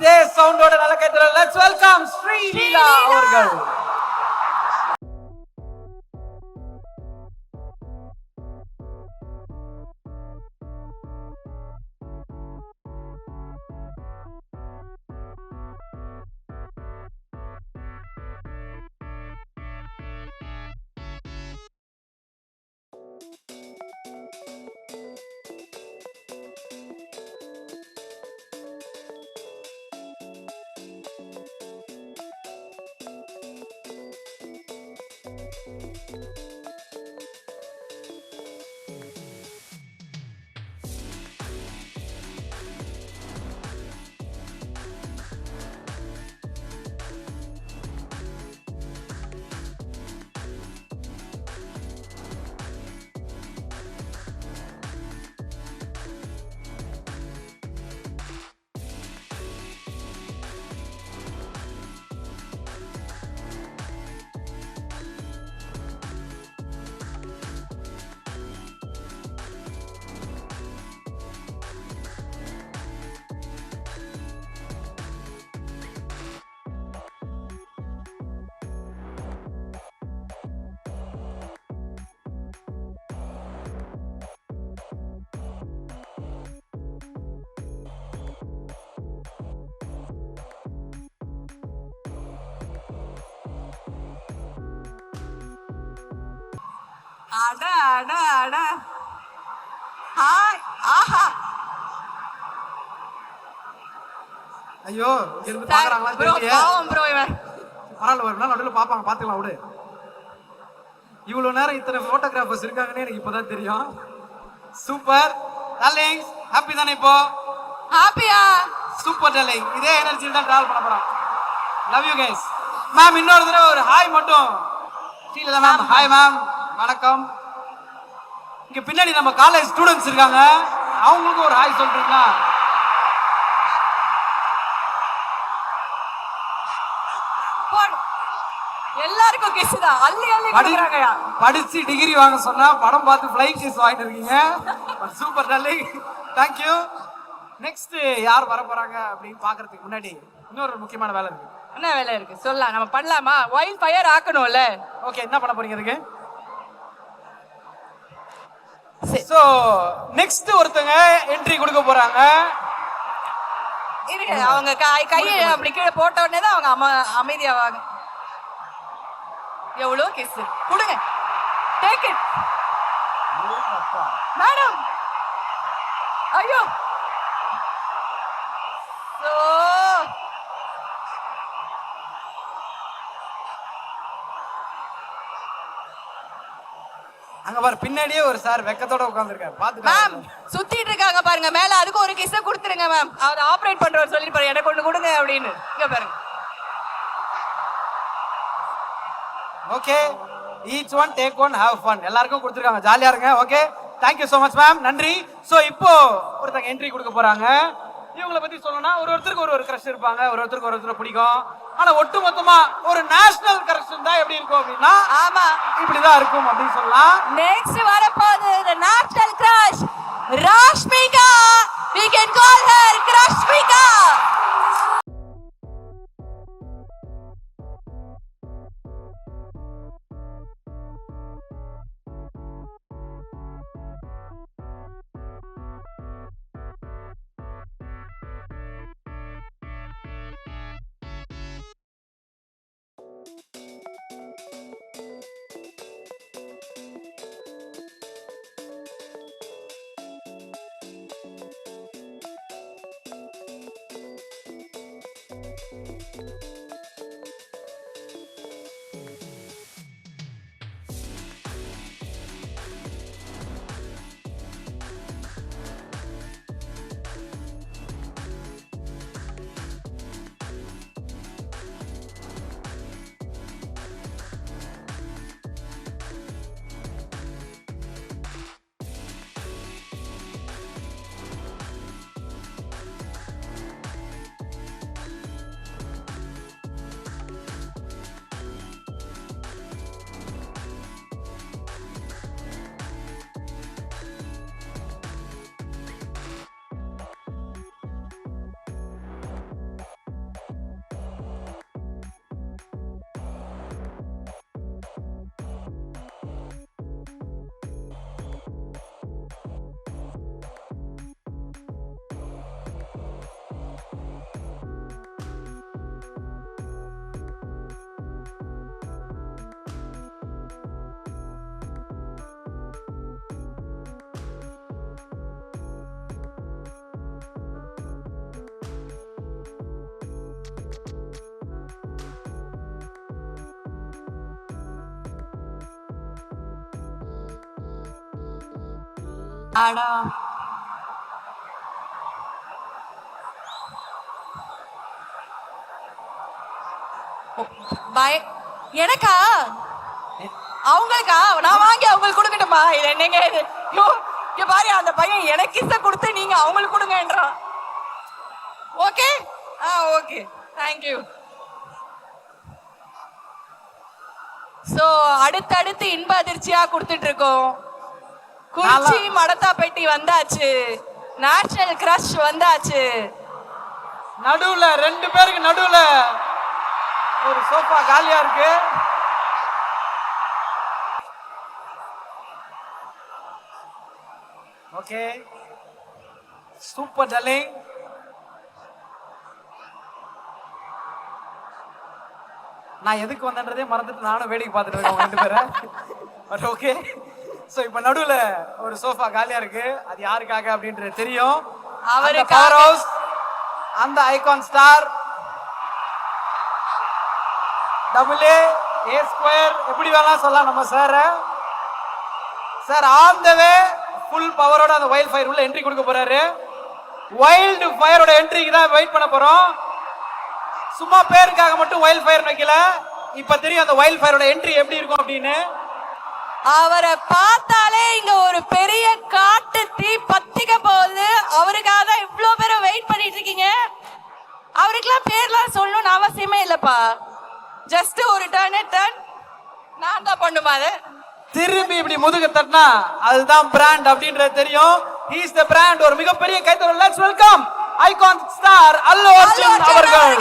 இதே சவுண்டோட நல்ல கைத்தறல். Let's welcome Sreeleela அவர்கள். அட அட அட ஹாய் ஆஹா. ஐயோ இங்க இருந்து பாக்குறாங்களா தெரியலையே. ப்ரோ இவன் பரவாயில்ல, ஒரு நாள் நடுவில் பாப்பாங்க, பாத்துக்கலாம் விடு. இவ்வளவு நேரம் இத்தனை போட்டோகிராஃபர்ஸ் இருக்காங்கன்னு எனக்கு இப்பதான் தெரியும். சூப்பர் டார்லிங்ஸ், ஹாப்பி தானே இப்போ? ஹாப்பியா? சூப்பர் டார்லிங், இதே எனர்ஜியில் தான் டிராவல் பண்ண போறோம். Love you guys. மேம் இன்னொரு தடவை ஒரு ஹாய் மட்டும். ஸ்ரீலீலா மேம் ஹாய் மேம், வணக்கம். இங்க பின்னாடி நம்ம காலேஜ் ஸ்டூடெண்ட்ஸ் இருக்காங்க, அவங்களுக்கு ஒரு ஹாய் சொல்றீங்களா? எல்லாருக்கும் கிஸ் தான், அள்ளி அள்ளி கொடுக்குறாங்கயா. படிச்சு டிகிரி வாங்க சொன்னா படம் பார்த்து ஃப்ளைங் கிஸ் வாங்கிட்டு இருக்கீங்க. Super darling, thank you. Next யார் வர போறாங்க அப்படின்னு பாக்குறதுக்கு முன்னாடி இன்னொரு முக்கியமான வேலை இருக்கு. என்ன வேலை இருக்கு சொல்லலாம், நம்ம பண்ணலாமா? Wild fire ஆக்கணும்ல. ஓகே, என்ன பண்ண போறீங்க இதுக்கு? சோ நெக்ஸ்ட் ஒருத்தங்க என்ட்ரி கொடுக்க போறாங்க. இருங்க, அவங்க கையை அப்படி கீழே போட்ட உடனே தான் அவங்க அமைதியாவாங்க. எவ்வளோ கிஸ் கொடுங்க. Take it madam. ஐயோ சோ அங்க பாரு, பின்னாடியே ஒரு சார் வெக்கத்தோட உட்கார்ந்திருக்காரு, பாத்துங்க மேம். சுத்திட்டு இருக்காங்க பாருங்க மேல, அதுக்கு ஒரு கிஸ் கொடுத்துருங்க மேம். அவர் ஆபரேட் பண்றவர் சொல்லி பாருங்க, எனக்கு ஒண்ணு கொடுங்க அப்படின்னு. இங்க பாருங்க. Okay, each one take one have fun. எல்லாருக்கும் கொடுத்துருக்காங்க, ஜாலியா இருங்க. Okay, thank you so much ma'am, நன்றி. ஸோ இப்போ ஒருத்தங்க என்ட்ரி கொடுக்க போறாங்க. இவங்களை பத்தி சொல்லணும்னா ஒருத்தருக்கு ஒரு கிரஷ் இருப்பாங்க, ஒருத்தருக்கு ஒருத்தர் பிடிக்கும். ஆனா ஒட்டு மொத்தமா ஒரு நேஷனல் கிரஷ் தான் எப்படி இருக்கும் அப்படின்னா, ஆமா இப்படிதான் இருக்கும் அப்படின்னு சொல்லலாம். நெக்ஸ்ட் வரப்போகுது the national crush Rashmika. we can call her Krashmika. அடா பய எனக்கா அவங்களுக்கா நான் வாங்கி அவங்களுக்கு கொடுக்கட்டுமா இது என்னங்க இது ஐயோ, இங்க பாரு அந்த பையன் எனக்கு கிஸ்ஸ கொடுத்து நீங்க அவங்களுக்கு கொடுங்கன்றான் ஓகே ஓகே தேங்க்யூ சோ அடுத்தடுத்து இன்ப அதிர்ச்சியா கொடுத்துட்டு இருக்கோம் குறிச்சி மடத்தா பெட்டி வந்தாச்சு நேஷனல் கிரஷ் வந்தாச்சு நடுவுல 2 பேருக்கு நடுவுல ஒரு சோஃபா காலியா இருக்கு. Okay super darling. நான் எதுக்கு வந்தேன்றதே மறந்துட்டு நானும் வேடிக்கை பார்த்துட்டு இருக்கேன் 2 பேரை. But okay. ஸோ இப்போ நடுவில் ஒரு சோஃபா காலியா இருக்கு. அது யாருக்காக அப்படின்றது தெரியும். அவருக்கு பவர் ஹவுஸ் அந்த ஐகான் ஸ்டார் AA ஸ்கொயர் எப்படி வேணாம் சொல்லலாம் நம்ம sir on the way full பவரோட அந்த வைல்ட் ஃபயர் உள்ள என்ட்ரி கொடுக்க போறாரு. வைல்டு ஃபயரோட என்ட்ரிக்கு தான் வெயிட் பண்ண போறோம். சும்மா பேருக்காக மட்டும் வைல்ட் ஃபயர் வைக்கல. இப்ப தெரியும் அந்த வைல்ட் ஃபயரோட என்ட்ரி எப்படி இருக்கும் அப்படின்னு. அவரை பார்த்தாலே இங்க ஒரு பெரிய காட்டு தீ பத்திக்க போகுது. அவருக்காக தான் இவ்வளவு பேரும் வெயிட் பண்ணிட்டு இருக்கீங்க. அவருக்கெல்லாம் பேர்லாம் சொல்லணும்னு அவசியமே இல்லப்பா. ஜஸ்ட் ஒரு டர்ன் நான் தான் பண்ணுமா அதை திரும்பி இப்படி முதுக தட்டினா அதுதான் பிராண்ட் அப்படின்றது தெரியும். He is the brand. ஒரு மிகப்பெரிய கைத்தட்டல். Let's welcome ஐகான் ஸ்டார் அல்லு அர்ஜுன் அவர்கள்.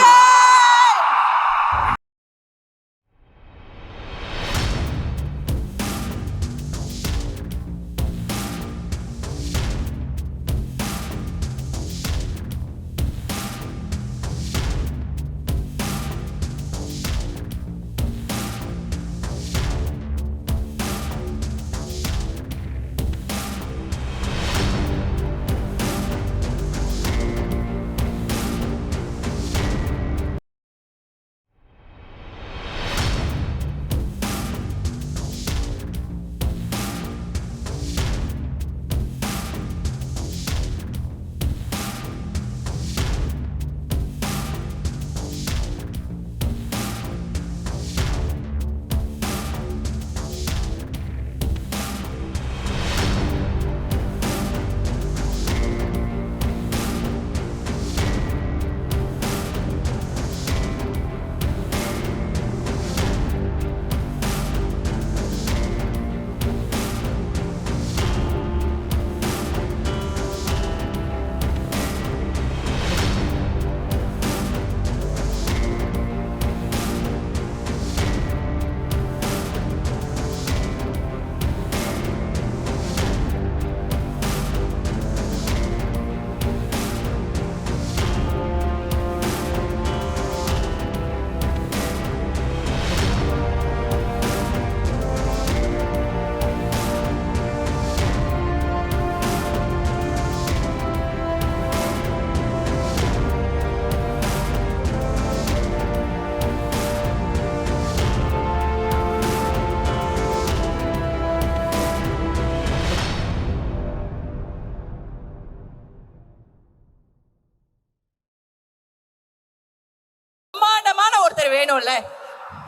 ஒருத்தர் வேணும்ல.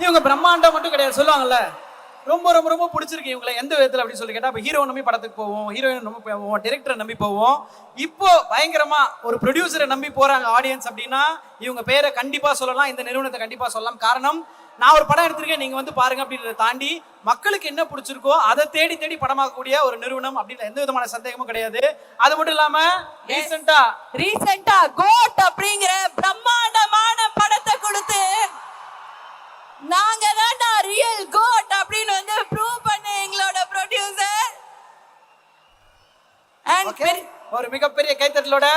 இவங்க பிரம்மாண்டம் மட்டும் கிடையாது சொல்லுவாங்கல்ல. ரொம்ப ரொம்ப ரொம்ப பிடிச்சிருக்கு இவங்களை எந்த விதத்தில் அப்படின்னு சொல்லி கேட்டால் இப்போ ஹீரோ நம்பி படத்துக்கு போவோம், ஹீரோயின் நம்பி போவோம், டைரக்டரை நம்பி போவோம். இப்போ பயங்கரமா ஒரு ப்ரொடியூசரை நம்பி போறாங்க ஆடியன்ஸ் அப்படின்னா இவங்க பேரை கண்டிப்பா சொல்லலாம், இந்த நிறுவனத்தை கண்டிப்பா சொல்லலாம். காரணம் நான் ஒரு படம் எடுத்திருக்கேன் நீங்க வந்து பாருங்க அப்படின்றத தாண்டி மக்களுக்கு என்ன பிடிச்சிருக்கோ அதை தேடி தேடி படமாக்கக்கூடிய ஒரு நிறுவனம் அப்படின்ற எந்த விதமான சந்தேகமும் கிடையாது. அது மட்டும் இல்லாம ரீசெண்டா கோட் அப்படிங்கிற பிரம்மாண்டமான படத்தை கொடுத்து நாங்க தான் ரியல் கோட் அப்படின்னு வந்து ப்ரூவ் பண்ண எங்களோட ப்ரொடியூசர் ஒரு மிகப்பெரிய கைத்தட்டலோட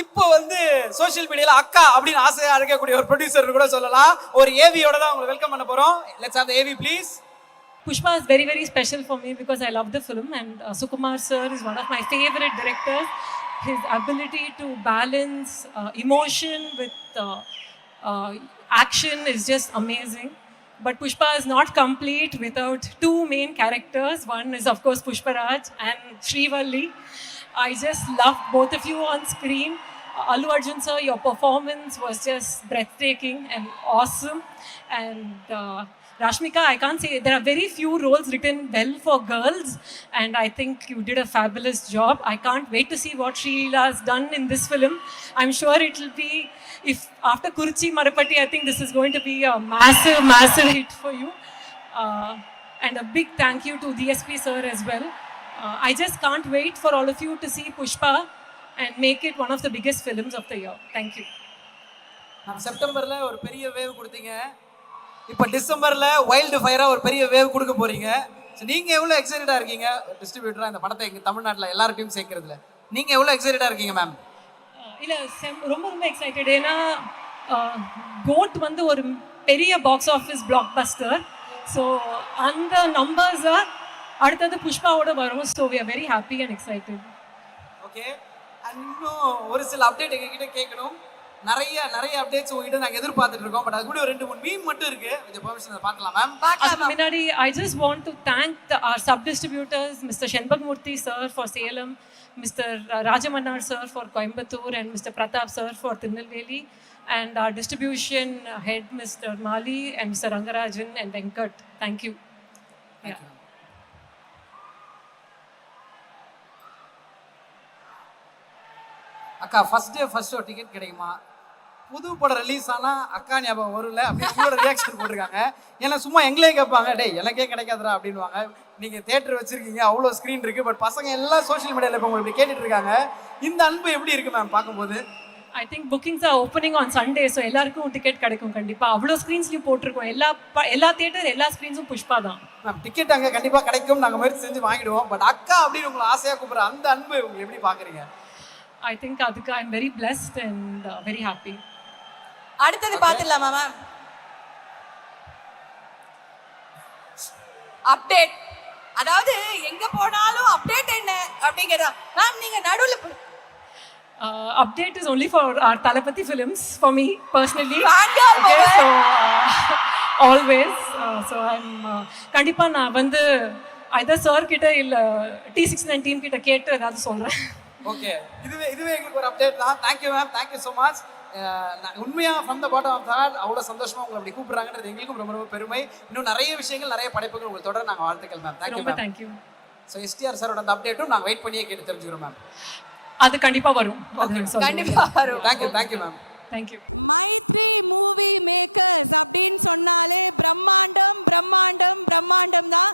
இப்போ வந்து சோஷியல் மீடியால அக்கா அப்படின்னு ஆசையா அழைக்கக்கூடிய ஒரு ப்ரொடியூசர் கூட சொல்லலாம். ஒரு ஏவியோட தான் உங்களை வெல்கம் பண்ண போறோம். Let's have the AV please. Pushpa is very, very special for me because I love the film, and Sukumar sir is one of my favorite directors. His ability to balance emotion with action is just amazing. But Pushpa is not complete without two main characters. One is, of course, Pushparaj and Srivalli. I just loved both of you on screen. Allu Arjun sir, your performance was just breathtaking and awesome. And Rashmika, I can't say, there are very few roles written well for girls, and I think you did a fabulous job. I can't wait to see what Sheila has done in this film. I'm sure it will be, if after Kuruchi Marapatti, I think this is going to be a massive, massive hit for you. And a big thank you to DSP sir as well. I just can't wait for all of you to see Pushpa and make it one of the biggest films of the year. Thank you. நம்ம செப்டம்பர்ல ஒரு பெரிய wave கொடுத்தீங்க, இப்போ டிசம்பர்ல wild ஃபயரா ஒரு பெரிய wave கொடுக்க போறீங்க. ஸோ நீங்க எவ்வளவு எக்ஸைட்டடா இருக்கீங்க டிஸ்ட்ரிபியூட்டரா இந்த படத்தை எங்க தமிழ்நாட்டில் எல்லார்ட்டையும் சேர்க்கறதுல? நீங்க எவ்வளவு எக்ஸைட்டடா இருக்கீங்க மேம்? இல்லை ரொம்ப ரொம்ப எக்ஸைட்டட். ஏன்னா கோட் வந்து ஒரு பெரிய box office blockbuster. So அந்த நம்பர்ஸை அடுத்தது புஷ்பாவோட வரும். So we are very happy and excited. Okay, and இன்னும் ஒரு சில அப்டேட் எங்ககிட்ட கேட்கணும். நிறைய அப்டேட்ஸ் உங்ககிட்ட நாங்க எதிர்பார்த்துட்டு இருக்கோம். பட் அது கூட ஒரு 2-3 மீம் மட்டும் இருக்கு. கொஞ்சம் பெர்மிஷன் அதை பார்க்கலாம் மேம். அதுக்கு முன்னாடி I just want to thank our sub distributors, Mr. Shenbagmurthy sir for Salem, Mr. Rajamannar sir for Coimbatore, and Mr. Pratap sir for Tirunelveli, and our distribution head Mr. Mali and Mr. Rangarajan and Venkat. Thank you. Yeah. அக்கா, first day first show ticket கிடைக்குமா? புது படம் release ஆனால் அக்கா ஞாபகம் வரும்ல அப்படின்னு உங்களோட ரியாக்ஷன் போட்டிருக்காங்க. ஏன்னா சும்மா எங்களே கேட்பாங்க, டேய் எனக்கே கிடைக்காதுடா அப்படின்வாங்க. நீங்கள் தேட்டர் வச்சிருக்கீங்க, அவ்வளோ ஸ்க்ரீன் இருக்குது. பட் பசங்க எல்லாம் சோஷியல் மீடியாவில் இப்போ உங்களுக்கு கேட்டுட்டு இருக்காங்க. இந்த அன்பு எப்படி இருக்கு மேம் பார்க்கும்போது? I think bookings are opening on Sunday, so எல்லாருக்கும் டிக்கெட் கிடைக்கும் கண்டிப்பாக. அவ்வளோ ஸ்க்ரீன்ஸ்லையும் போட்டிருக்கோம். எல்லா தேட்டர் எல்லா ஸ்க்ரீன்ஸும் புஷ்பா தான் மேம். டிக்கெட் அங்கே கண்டிப்பாக கிடைக்கும், நாங்கள் முயற்சி செஞ்சு வாங்கிடுவோம். பட் அக்கா அப்படின்னு உங்களை ஆசையாக கூப்பிட்ற அந்த அன்பு உங்களுக்கு எப்படி பார்க்குறீங்க? I think அதுக்கு I'm very blessed and very happy. அடுத்தது பார்த்துடலாமா மேம்? அப்டேட், அதாவது எங்க போனாலும் அப்டேட் என்ன அப்படிங்கிறதா மேம். நீங்க நடுவுல Update is only for our Talapati films for me personally. Fangirl Okay, so always so I'm கண்டிப்பா நான் வந்து either sir கிட்ட இல்ல T619 team கிட்ட கேட்டு ஏதாவது சொல்றேன். ஓகே, இதுவே எங்களுக்கு ஒரு அப்டேட் தான். Thank you ma'am, thank you so much. உண்மையா from the bottom of heart அவ்வளோ சந்தோஷமா உங்களை அப்படி கூப்பிடுறாங்கன்றது எங்களுக்கும் ரொம்ப ரொம்ப பெருமை. இன்னும் நிறைய விஷயங்கள், நிறைய படைப்புகள் உங்களுக்கு தொடர நாங்கள் வாழ்த்துக்கள் ma'am. Thank you ma'am. Thank you. So STR சாரோட அந்த அப்டேட்டும் நாங்கள் வெயிட் பண்ணியே கேட்டு தெரிஞ்சுக்கிறோம் மேம். அது கண்டிப்பா வரும். கண்டிப்பா வரும். Thank you ma'am. Thank you. Mythri movie makers அப்படின்னு சொன்னாலே பிரம்மாண்டம் பிரம்மாண்டம் பிரம்மாண்டம் தான்.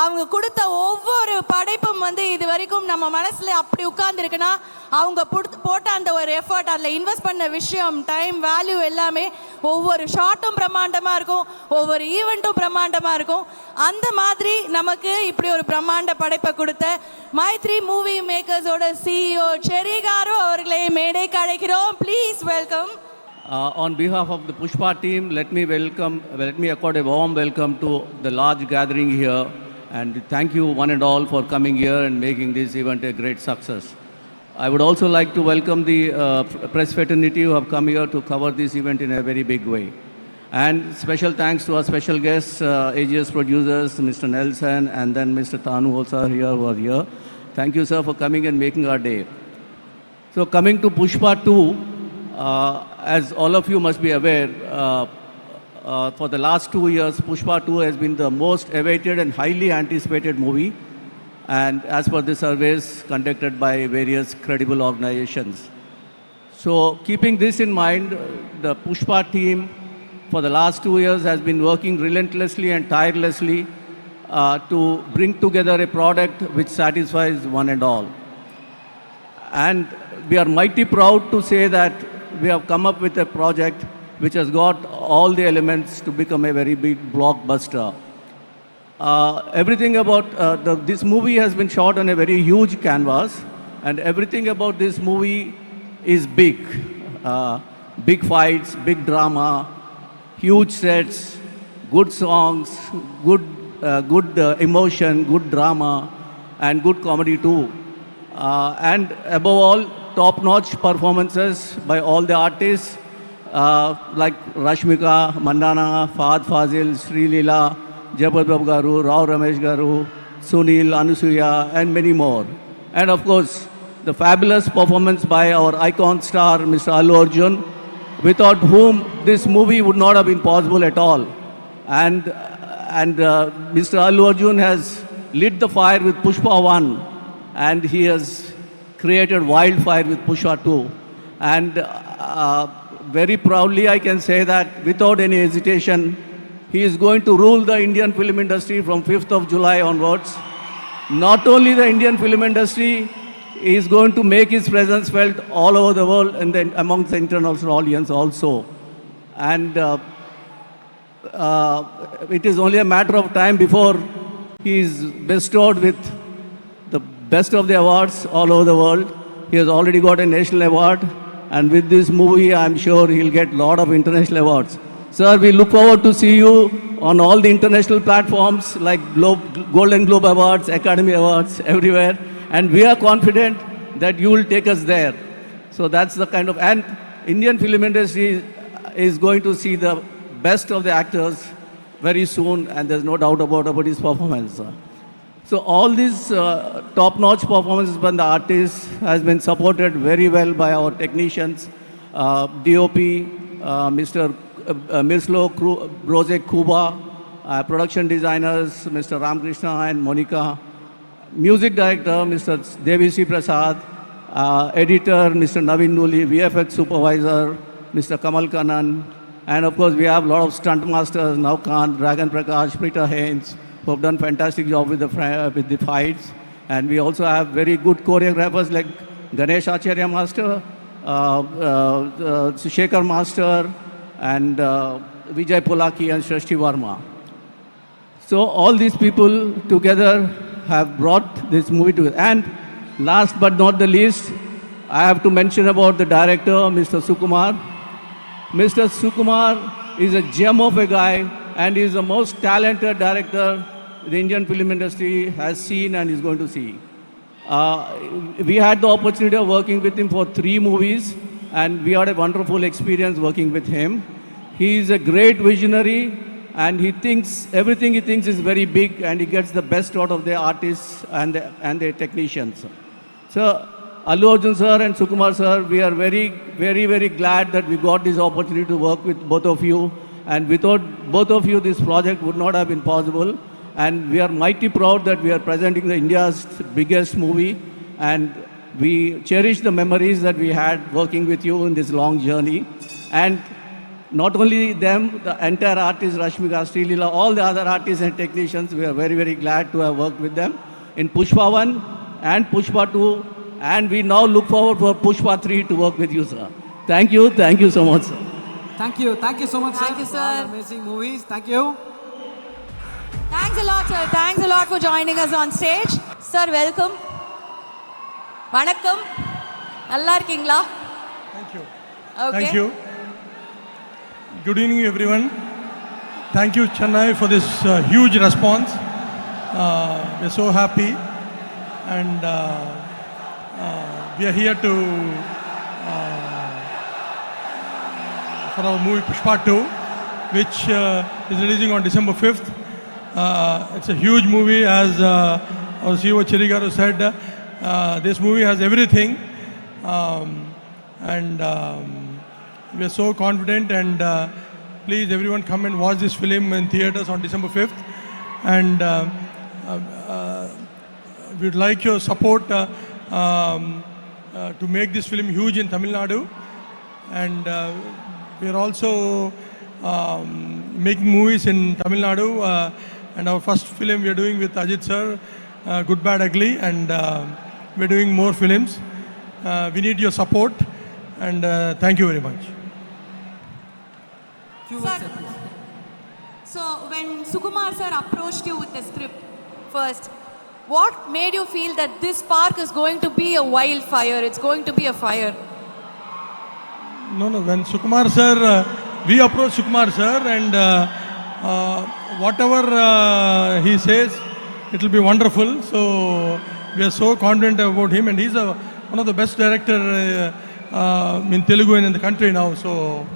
அவங்க கொடுத்த ஒவ்வொரு படைப்பும் வந்து இது வரைக்கும் நம்ம மனசில் அப்படி உட்கார்ந்துருக்குன்னா அவங்க போட்ட அந்த ஒரு எஃபர்ட், அதில் இன்வெஸ்ட் பண்ண விஷயம், டைம், வேல்யூ எல்லாமே ஒவ்வொரு ஷார்ட்டும் பிரம்மாண்டமாக இருக்கும், ஒவ்வொரு ஈவெண்ட்டும் பிரம்மாண்டமாக இருக்கும். அந்த மாதிரி நமக்கு இப்படி ஒரு பிரம்மாண்ட படைப்பை கொடுத்த மைத்ரி மூவி மேக்கர்ஸோட சிஇஓ செரி காரு அவர்களை மேடைக்கு அழைக்கிறோம். Please welcome. On behalf of the Pushpa team, let me accord a warm welcome to the large gathering here, and thank you one and all for coming here and making this event a great success. I would also like to welcome the press fraternity who have come here to cover this event in a very big way. And special thanks to our special guests, AGS producers, Mr. Nelson, and then Mr. Tanu also who are here. Thank you, sir, for coming and making our day. So coming to Pushpa 2, as all of you must be aware, for the last 2 years, Pushpa 2 has been the most awaited and highly anticipated movie, and as per the surveys conducted by various credible organizations. So keeping this in mind, the Pushpa team for the last 2 years has been working relentlessly and tirelessly to bring together a product which satisfies one and all. And we are mighty proud to say that we have come up with a project which has got all the elements to become a very big blockbuster. Everything about this movie has been shot on a very huge canvas, and everything about this movie is big. Big fights, big drama, huge sets, good songs, good emotion, good drama, and good comedy too. And above all, top-notch performances by all the artists, like Rashmika, Mandana, Fahad Fazil, Sri Leela, Japat Babu Garu, Rao Ramesh Garu, Sunil, Anusuya, and many more. And of course, the fabulous performance by our icon star, Mr. Allu Arjun, without whom this movie would not have been possible at all. And Mr. Allu Arjun has lit the fire with Pushpa 1, and he has created wildfire with Pushpa 2. And very proudly I can say that without any hesitation, he is going to rule the Indian film industry from 5th of July onwards. Not only the Indian film industry, he is going to make his presence felt all over the world and then amongst the international audience also. And it is only a matter of time before he is bestowed with the best of the awards all over the world. He has already got a national award, and with this movie, I'm sure he'll get a lot of international awards. Sir, we look forward to see you on all the international platforms like Golden Globe Awards, Academy Awards, everywhere. And we are confident that you will take us there. So that's the kind of, and Indian film industry is going to see the best of the actors very soon, and there's no doubt about his performance. So all these top-notch performances by the artists has been supported very well by our technicians, DOP, Mr. Mirslo, Brozek Kuba, production designers, Mr. Ramkrishna and Monica, music director, Mr. Devisi Prasad, editor, Mr. Naveen Nuli, VFX supervisor, Mr. Kamal Kanan, and of course we have a lot of stunt masters, Navkant, Dragan Prakash, Prita Haynes, who have done fantastic job with the fights. And we also have very good choreographers like Ganesh Acharya Master, Shekhar Master, and Vijay Polaki and Shrishti Varma. So all these people together have brought this movie together. And last but not the least, I have to mention about the director, Mr. Sukumar. Mr. Sukumar is a gem of a guy, and he is the most talented director the Indian film industry has seen and is going to see. We had the opportunity of working with him for 3 movies, and we had a wonderful experience working with him. He is a great visionary, and he thinks, everything he thinks is very big, and he gets the best out of the artists and the technicians. So, Allu Arjun sir and Sukumar sir, we are very, very, very glad that we got this opportunity to work with both of you. And without both of you, this project would not have been possible. And we are mighty proud that we are presenting the India's biggest movie. And we cherish the memories that we had working with you in this long journey. And not only them, the entire artists, Rashmika, Sri Leela, all the other artists and technicians, we are very, very glad to have worked with them in Pushpa 1 and Pushpa 2. And we now look forward for Pushpa 3 to work with you, sir. Thank you so much, sir. Thank you so much, Thank you, for all sir. the amazing movies. Thank you. Thanks a lot, sir. Thanks a lot for joining us on stage. Sir, welcome. வணக்கம். நல்லா இருக்கீங்களா? Thank you. Okay. Thank you. Good evening, everyone. Thank you, Chennai, for this huge response. We're so happy, and we are here to for our movie Pushpa 2, which is releasing on December 5th. It's a huge movie, as our CEO Chirigaru said. This movie has everything, and we are so confident, and please everyone come and watch this film in theaters on December 5th, and we'd like your support to make this film huge in Tamil Nadu. And we are also making movies in Tamil Nadu, and our first film we are doing with Ajit sir, Good Bad Ugly, and we are doing more films. We need your support, and thank you very much. Sir, so when Sukumar sir approached you with the script first, what made you feel that this spark is going to be a wildfire? It's going to be a fire. No, when Sukumar sir, we approached Sukumar sir, and whatever he says, it will be wonderful. So we are so confident about him, and he's one of the best director in Telugu and in the country now. So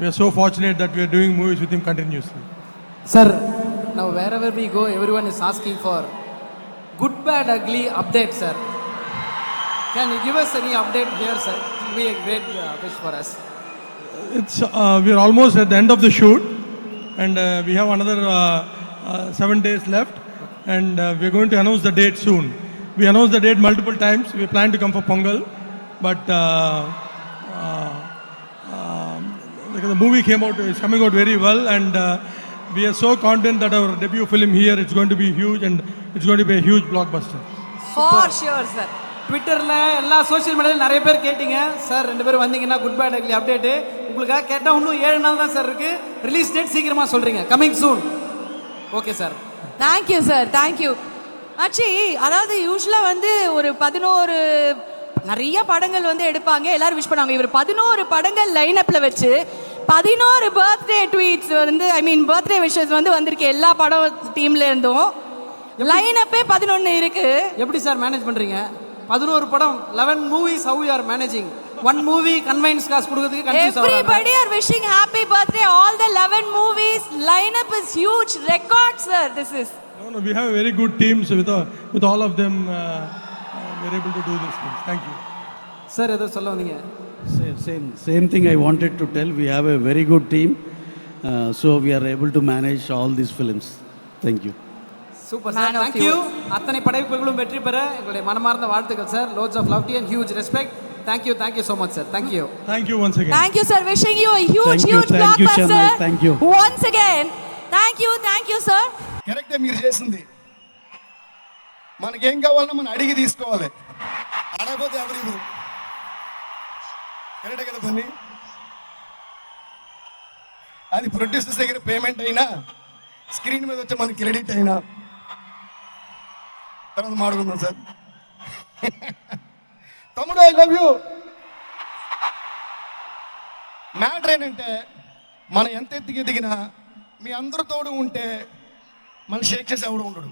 we are so fortunate that we are doing movies with him continuously. Sir, now wherever we go, everyone is asking for good, bad, ugly update, sir. Can you give us any update here, sir? It will be a great wish for us. We are almost at the end of the shoot, and we have another 7 days left, and we are going to announce the date soon. We announced the date multiple times. We plan to come for Pongal, but the movie is coming out very well, and we are so confident that our debut film here is going to be huge, and it's going to be a huge blockbuster. For sure, sir. ட்விட்டரில் எல்லா social மீடியாவில் நிறைய பேர் கேட்டீங்க sir, 2 பேரும் வந்தீங்கன்னா good bad ugly update உங்களுக்காக கேட்டால் இன்னும் 7 நாள் தான் சார் இருக்குது. ரிலீஸ் டேட் சீக்கிரமாக சொல்கிறீங்க, coming soon. Okay sir. Thank you sir, thank you. ஆச்சி, அதாவது யூஸ்வலாக வந்து ஒரு 11 நிறைய படங்கள் வந்து எடுப்பாங்க, எல்லாரும் விஷ் பண்ணுவாங்க. இவர் 11 படங்கள் லைனப்பில் வச்சு 11 பர்த்டே ட்வீட்ஸ் வந்து பர்த்டே விஷஸ் வந்து வந்திருக்கு எல்லா படம் டீம்ல இருந்தும். லைனப்பே 11 இருக்கு. எப்படி சார் மேனேஜ் பண்ணுறீங்க? 11 படம், 11 movies, how you are managing? One movie conveyance காசு கொடுக்கிறதுக்கு கன்ஃபியூஸ் ஆகுறாங்க. Everybody are wishing happy birthday, all the 11 movies. Lineup is huge, record sir, this is. No, we have a very good team, so with all of them, we are able to do this thing. Thank you. Sir ஏதோ சொல்ல வந்தீங்க? Same thing I wanted to tell. We have a very good team, so we are able to manage all these films. Thank you. Super sir, thank you. அத்தனை படைப்புகளும் வெற்றி பெற எங்களுடைய மனமார்ந்த வாழ்த்துக்கள் sir. Lots of love to and huge respect. Thank you so much sir. Thank you. Thank you once again. Thank you sir, wishing you a huge Thank you, blockbuster. Chennai. Thank you. Once again. Thank you sir. కరెక్టే మీరు చేసింది. మనకేం కావాలన్నా మనం అడిగి తీసుకోవాలి, అడగపోతే ఎవరు కరెక్టే కదా పని. అది ప్రొడ్యూసర్స్ దగ్గర పేమెంట్ అయినా, స్క్రీన్ మీద వచ్చే మనకి క్రెడిట్ అయినా తర్వాత మాడుకుందాం సార్. తమ్ముడు ఐ లవ్ యూ. మ్యాటర్ ఏంటంటే మనం ఎంత ఎత్తుకి దిగినా మీ అందరూ తోడు ఉంటే మన షేక్ చేసి ఎవడు ఉండడు.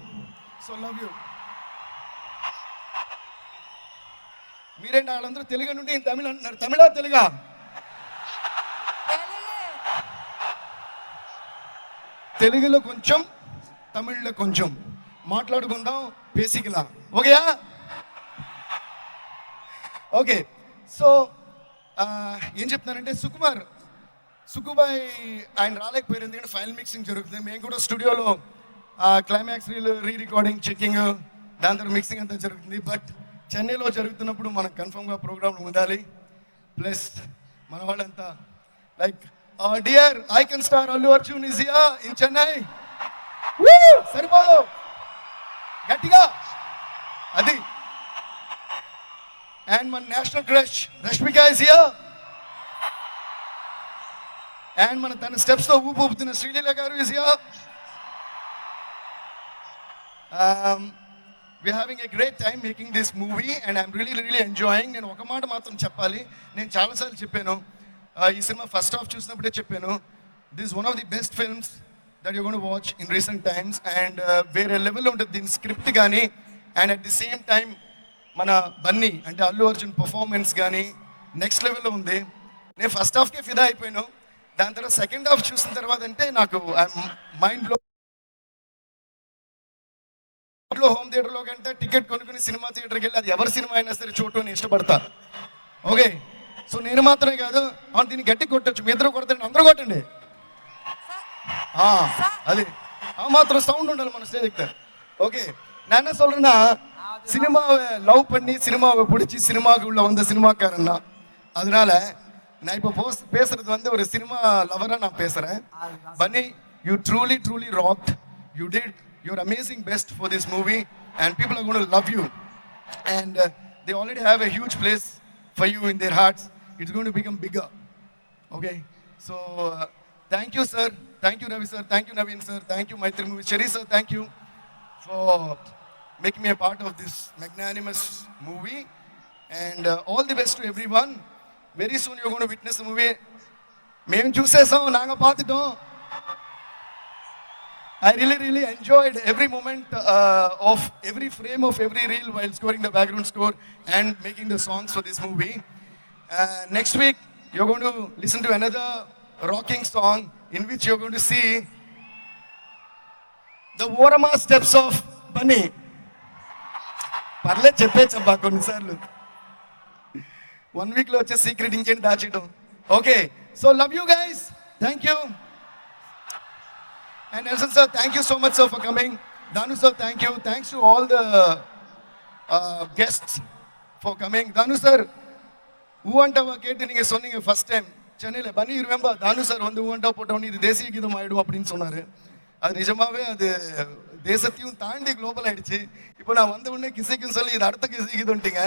So love you. మీరేంటి వాళ్ళందరూ తెలుగు నుండి తమిళ అంటున్నారు, తమిళ తెలుగా? తెలుగులో కొంచెం, తమిళ్లో కొంచెం మాట్లాడుకుందాం బేసిక్లా. ఓకేయా? ఓకే. సో ఏం చెప్తున్నానంటే సుకుబాయ్ ఆయన రాలేకపోయారు, ఎందుకంటే ఫైల్ మిక్సింగ్ జరుగుతుంది. మేము కూడా స్టూడియోలో క్లైమాక్స్ రీ రికార్డింగ్, చెకింగ్, దాని తర్వాత మిక్సింగ్ అంతా జరుగుతుంది. బట్ చెన్నైలో జరుగుతున్నప్పుడు మనం కన్ఫర్మ్గా ప్రోగ్రామ్ ఉండాలి. ప్లస్ మన వాళ్ళంతా like dear icon star Allu Arjun is here in Chennai. సరిపోదు, గట్టిగా అది. అండ్ మన national crush Rashmika is here. And మన తన స్టెప్స్తో ఊపుతున్న శ్రీలీల గారు is here. we're having a great time making this movie and I'm really enjoying. నేను ఒక మాట మాత్రం చెప్పాలి, నేను చాలాసార్లు చెప్పాను, ఈ సినిమా ఫస్ట్ హాఫ్ చూసినప్పుడే చెప్పాను, this is one of the best films that you're going to watch in recent times. and వేరే లెవెల్లో ఉంటుంది దీని స్క్రిప్ట్ కానీ, and at the same time మన బన్నీ అంటే అల్లు అర్జున్ పర్ఫార్మెన్స్ కానీ నెక్స్ట్ లెవెల్లో ఉంది. నేను ఫస్ట్ హాఫ్కే ఫిదా అయిపోయాను. దాని తర్వాత సెకండ్ హాఫ్ చూసిన తర్వాత అంటే నాకు మైండ్లో హోమ్ థియేటర్లో కంటే టికెట్ కొనుక్కుని సినిమా థియేటర్కి వెళ్ళి అది ఎవరి సినిమా అయినా సరే చూడటం నేను ఇష్టపడతా. ఓకే, సో నేను మాత్రమే కాదు, అవును దీన్ని గట్టి కొట్టచ్చు, మీ ఇద్దరు కొడతండి, అందరూ కొట్టండి. அது மாத்திரம் சவுண்ட் உண்டல మన ஸ்டேஜ் கிட்ட. ஓகே, நான் என்ன சொல்றேன்னா, சினிமாவை லவ் பண்ணி சினிமாவை பிடிச்சி சினிமாக்குள்ள வந்த சினிமாக்காரன் தான். அதனால நான் இப்போ பேசுறது வந்து ஒரு சினிமா லவரா நான் பேசுறேன். பன்னி, you truly rocked. You did your amazing best for this movie and people are going to love you and they already have a huge place for you in their hearts. It's going to become bigger. Okay, so thank you sir, thank you Ravi sir, thank you Naveen sir, thank you Maitri Movie, Cherry sir, thank you for making me a part of this magnanimous movie and all the best to everyone. Very soon you're going to witness the movie. మేము చూసేసాం, నాంగ పాతిటం. I really enjoyed every moment of every frame of every reel while scoring the background score and making the songs for this movie. Next week, you're going to listen to another rocking song in which you're going to see the Orama steps of Bunny. పర్లేదు చెప్పేచ్చబ్బా కొన్నిసార్లు 1 week లో వచ్చే secret ఇంకేంటి దాచేయటం. Okay, so love you guys, thank you. And Nelson sir, thank you so much sir for coming. Danu sir, thank you. Thanks to all the guests for coming. Danu sir, ஊவண்டவா கேட்டு நீங்க சொன்னீங்க first time சென்னையில். பனி remember தானு sir வந்து ஊவண்டா போட்டவொன்னு இது தேசிய கீதம் ஆயிடும் அப்படின்னு சொன்னாரு. அது நிஜமாவே அது தேசத்தையும் தாண்டி குளோபல் ஆயிடுச்சு. இப்போ நான் வந்த உடனே கிசைக்கும் சொல்லி இது அடுத்த கிசை கீதம்ட்டீங்க.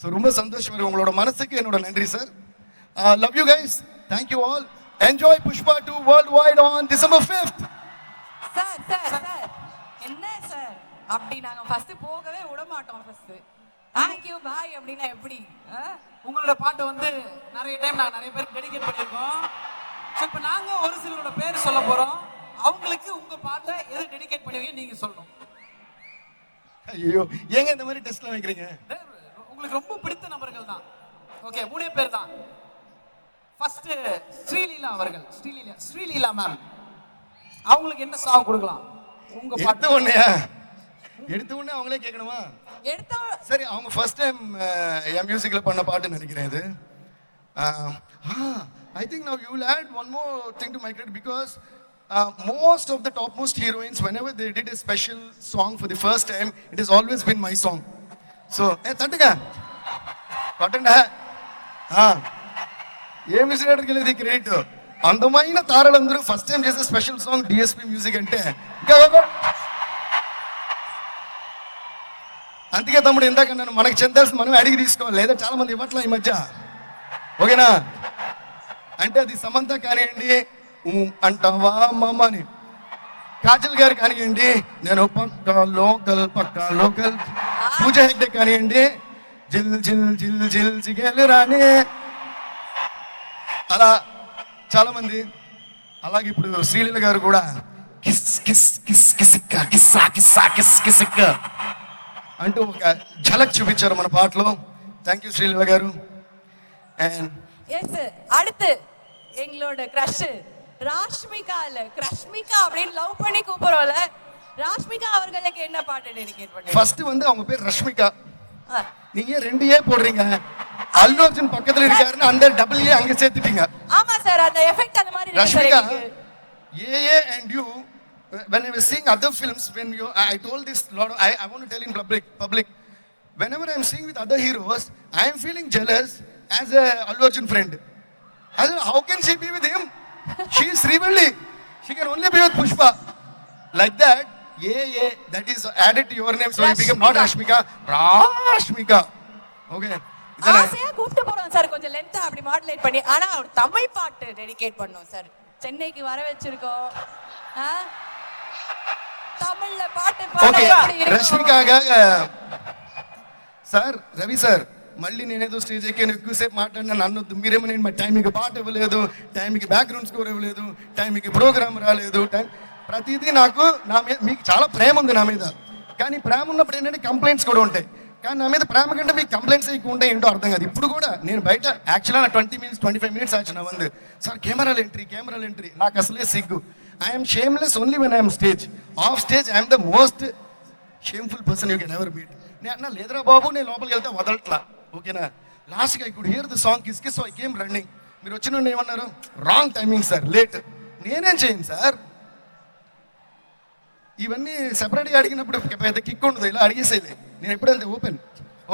ஸோ ரொம்ப சந்தோஷம் இருக்கு. உங்களோட மனசுக்கு என்னோட நன்றி sir. Love you guys, thank you all. Enjoy Pushpa 2 world wide on December 5th. Sir sir sir என்ன சார் அப்படி நாங்க ஃபர்ஸ்ட் போகவே விட மாட்டோம். ஃபர்ஸ்ட் தேங்க் யூ பாய் அப்படின்னா எப்படி? உங்களோட பாட்டை வந்து நிறைய டைம் நான் நிறைய பேருக்கு டெடிகேட் பண்ணியிருக்கோம். ஸோ இப்போ நாங்கள் ஒரு சிலரோட பேர் சொல்ல போகிறோம். அவங்களுக்கு உங்கள் பாட்டை எது டெடிகேட் பண்ணுவீங்க நீங்கள் சொல்லணும். ஐயோ, ஏங்க இந்த மாதிரி டெஸ்ட்லாம் வைக்கிறீங்க? உங்களுக்கு ரொம்ப பிடித்த நபர்கள் தான். ஓகே, 3 பேர் தான். ஃபர்ஸ்ட் ஸ்ரீலீலா அவர்கள். ஸ்ரீலீலா மேம், அவங்களுக்கு என்ன சாங் கொடுக்கலாம்? உங்க பாட்டு எடுத்த உடனே அவங்களே கேட்கணுமா? எடுத்த சரி, அவங்க ஃபர்ஸ்ட் டைம் என் மியூசிக்ல பண்ண பாட்டுன்னு நினைக்கிறேன் இது. I think now you will add one more thing to my credit because most of the topmost heroines, whenever they did a special song for the first time, it has always been my song. So, தட்டுங்க தட்டுங்க. ఏ music డైరెక్టర్కి వెళ్ళేది credit. అందమైన తారలందరూ first time చేసే special song DSP music అంటే ఇంకా అందుకే తమ్ముడు ఇందాక నన్ను మనకు చెందాల్సి మనం అడిగి తీసుకోవాలి, లేదా చాలా మంది ఇవ్వట్లా ఈ మధ్య. ఓకేనా? అంటే అది సమంత కానివ్వండి, అంటావా మమ్మ అని, కాజల్ గారు కానివ్వండి, నేను పక్కా లోకల్, పూజా హెగ్డే కానివ్వండి, జిల్ జిల్ జిల్ జిల్ జిగేలు రాని, అలా చాలా మంది. అలాగే ఇప్పుడు శ్రీలీల గారు కూడా కిస్ కిస్ కిస్ కిసిక్క కిస్సా కిస్సా కిస్ కిసిక్క అంటూ ఒక ఝలక్ చూపించారు మన పాటలో. థ్యాంక్ యూ శ్రీలీల గారు. అండ్ எஸ் அடுத்து எங்களோட கிரஷ் ராஷ்மிகா இல்ல கிரஷ்மிகா அப்படின்னு லவ் பண்ணி கூப்பிடுறோம்ல, ராஷ்மிகா அவர்களுக்கு என்ன பாட்டு டெடிகேட் பண்ணீங்க? ஃபர்ஸ்ட் வந்து அவங்க பேர் ரஷ்மிகா. நீங்க 2 ஏ போடுறீங்க. அல்லு அர்ஜுன் பக்கத்துல இருக்காருன்னு அந்த டபுள் ஏ அங்க சேர்த்துட்டீங்க. ஆமா சார், அந்த எஃபெக்ட் அந்த மாதிரி ரஷ்மிகா ஏ and you, when I was seeing other films, when you I told this lot of, I want to tell in public whenever I am seeing with other heroes, I am feeling jealous as a Allu Arjun friend. I said, how can she be with him? She is Srivalli. She can only be with Pushpa. Like that, that is added to your name, so you become not Rashmika, Rashmika. Okay. ஆசையா கூப்பிட்டு போறோம் sir, கொஞ்சம் லென்த்தா அப்படி modulate பண்ணி. ஆனா ஒரு தமிழ் பாட்டு dedicate பண்ணோம் சார், சென்னைக்கு வர வச்சிருக்கோம். தமிழ்ல பாட்டு பாட రష్మికగా సార్, రవి సార్, మళ్ళీ నేనేదో స్టేజ్ ఎక్కి ఎక్కువసేపు మాట్లాడినా నన్నొద్దు. మీరేమో నేను టైంకి పాట ఇవ్వలేదు, టైంకి బ్యాక్గ్రౌండ్ స్కోర్ ఇవ్వలేదు, టైంకి ప్రోగ్రామ్ రాలేదు, ప్రతిదీ నాకు నా మీద మీకు చాలా ప్రేమ ఉంది నా మీద. కానీ ప్రేమ ఉన్నప్పుడు ఏంటంటే కంప్లైంట్స్ కూడా ఉంటాయి. కానీ నా మీద ప్రేమ కంటే మీకు కంప్లైంట్స్ ఎక్కువ ఉంటాయి, ఏంటో అర్థం కాదు. ఇప్పుడు కూడా నేను బయట యాక్చువల్గా నా 20 minutes 25 minutes ఆச்சு నా வந்து సార్ కెమెరాలు ఎంట్రీ నాకు అసలే సిగ్గు. I'm shameless only when I'm stage. Of stage I'm the most shameful person you can ever meet. నేను అన్నా లేదురా బాబు, నేను లోపలికి వెళ్తే వదలట్లా. ఓకేనా? లాస్ట్గా I could hear the song kiss kiss, I came running. మీరు వచ్చిన ఏమన్నారు? Wrong timing sir, late. నేనేం చేయను సార్, ఇవన్నీ సెపరేట్గా అడిగినప్పుడు పెద్ద కిక్ ఉండదు, ఇలా అడిగేసేది. నేను ఎప్పుడంతే ఓపెన్.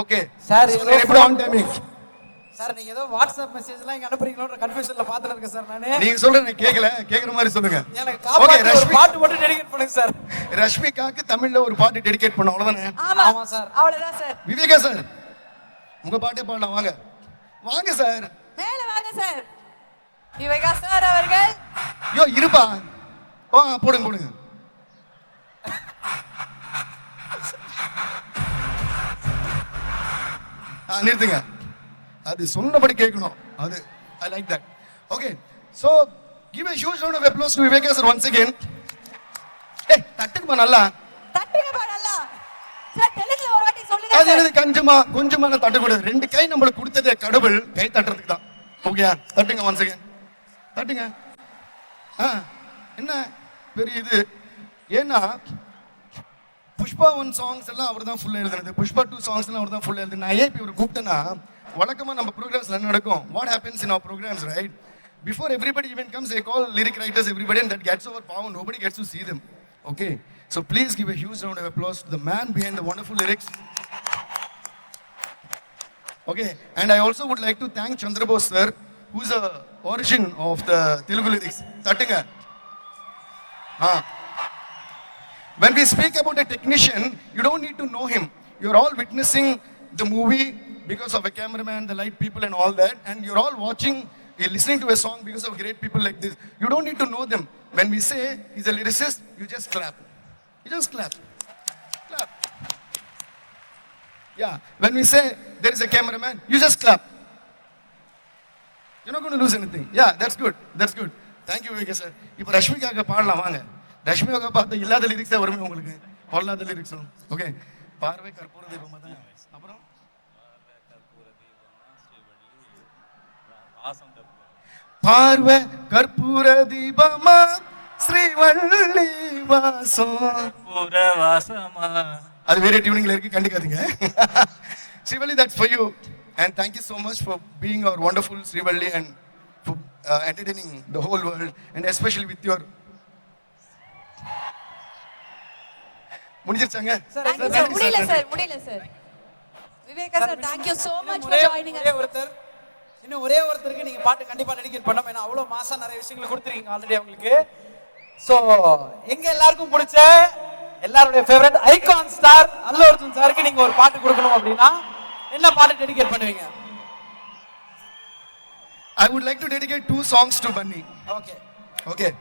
ఓకే సార్, నేను ఎప్పుడు ఆన్ టైమింగ్. சார், நீங்க ஏதோ வாட்ஸ்அப் மெசேஜ்லாம் இங்க அனுப்புறீங்களோன்ற கன்ஃபியூஷன்ல பாத்துட்டு இருக்கேன் சார் நானே. நீங்க சொல்றேன், நான் கேக்குற மாதிரி சொல்லுங்க. எனக்கு காப்பாத்து ஒரு பாட்டு மட்டும் டெடிகேட் பண்ணுங்க சார். ரஷ்மிகாக்கு தமிழ்ல ஒரு பாட்டு டெடிகேட் பண்ணோம், அவ்வளவுதானே? ஆமா சார், அவ்வளவுதான் சார். விவேகா சார், உங்க பாட்டே பாடலாம், வாங்க சார், மேல வாங்க சார். விவேகா சார் அவர்கள். யோ இருப்பா, போடுங்க. நிறுத்துங்க, அது சொன்னபடி கேட்கணும். அது I like that. Okay, so give a huge round of applause to Viveka sir once again. தட்டுக்குமா நல்லா, தட்டுங்கப்பா நல்லா. சார் தெலுங்குல ஒரு வாட்டி சொல்லுங்க. அது என்னது கொஞ்சமா தட்ட கூடாது. 2 கை நம்மளுக்கு கொடுத்ததே கடவுள், கை தட்டுறதுக்கு தான். ஓகே, தட்டுங்க once again, தட்டுங்க. என்ன பெரிய இது, ஏன்னா புஷ்பா 1 சாங்ஸ் எல்லாம் அவர் தான் ஃபுல்லாக எழுதுனது, புஷ்பா 2 சாங்ஸ் எல்லாம் அவர் தான் ஃபுல்லாக எழுதுனது. நான் ஏன் இப்போ இவர் கூப்பிட்டேன்னா, வழக்கமாக நம்ம ப்ரோக்ராம்ஸ்ல என்ன நடக்கும், what happens in our programs, right? Before everybody even comes, they call lyric writers, everybody, and that gets over power. Nobody gets to see them. Okay, so please give a huge round of applause to the man behind the wonderful lyrics. Okay, and I also would like to thank Chandrabose sir, who's the origin of the Telugu lyrics. Tattinga. When we speak about a technician, you don't need to know him. You're all witnessing the movie because of a cameraman, the light people, and all that, and you're all watching. You're listening to a song because of great people like this. You don't need to know them. When we say he's a lyricist, you just clap. You just clap. Clap. Yeah. When we say there is a cameraman, you just clap. You're not going to lose anything. Yeah, that's good. That's good. Thank you, Vivek sir. இப்போ ரஷ்மிகாக பாடலாம் வாங்க. ரஷ்மிகாக பார்த்த இல்லாத லிரிக்ஸே வருமே உங்களுக்கு. பொல்லாத லிரிக்ஸும். Okay. பார்வை கற்பூர தீபமா தான். அப்புறம் பார்வை கற்பூர தீபமா ஸ்ரீவள்ளி வாசம் புரவாசமா. அது வேற டியூனிங்ல இருக்கு, கண்டுக்காதீங்க. Srivalli, that's for you, and thank you so much for being our wonderful Srivalli and for entertaining the whole world, and especially with your முடிஞ்சிருச்சாங்க சார் Thank you, sir. முடியல சார். விவேகா சார், thank you so much for joining us. இன்னும் ஒரே ஒருத்தருக்கு நீங்க பாட்டு கண்டிப்பா டெடிகேட் பண்ணணும். ஏன்னா அவ்வளவு மாசா நிறைய விஷயங்களை கொடுத்துருக்கீங்க ஆல்ரெடி அவங்களுக்கு. சோ எங்க எல்லாருக்கும் பிடிச்ச எல்லாருடைய ஃபேவரட் ஐகான் ஸ்டார் அல்லு அர்ஜுன் சாருக்கு நீங்க ஒரு பாட்டு கொடுக்கணும் அப்படின்னா என்ன பாட்டு டெடிகேட் பண்ணுவீங்க? I would like to dedicate 2 songs to Bunny. Okay. Okay.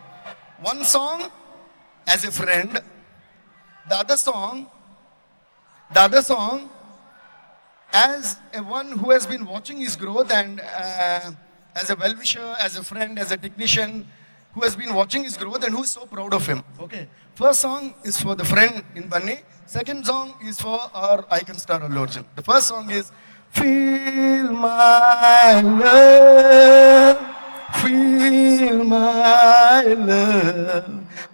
One song as a friend, the other song as a one who has been watching his growth, and as a well-wisher, as a friend, as a technician who has been watching his growth and who is so proud of him. Okay. First song is for the friend in Bunny. Second song is for our icon star Allu Arjun. The first song is Feel My Love, Feel My Love.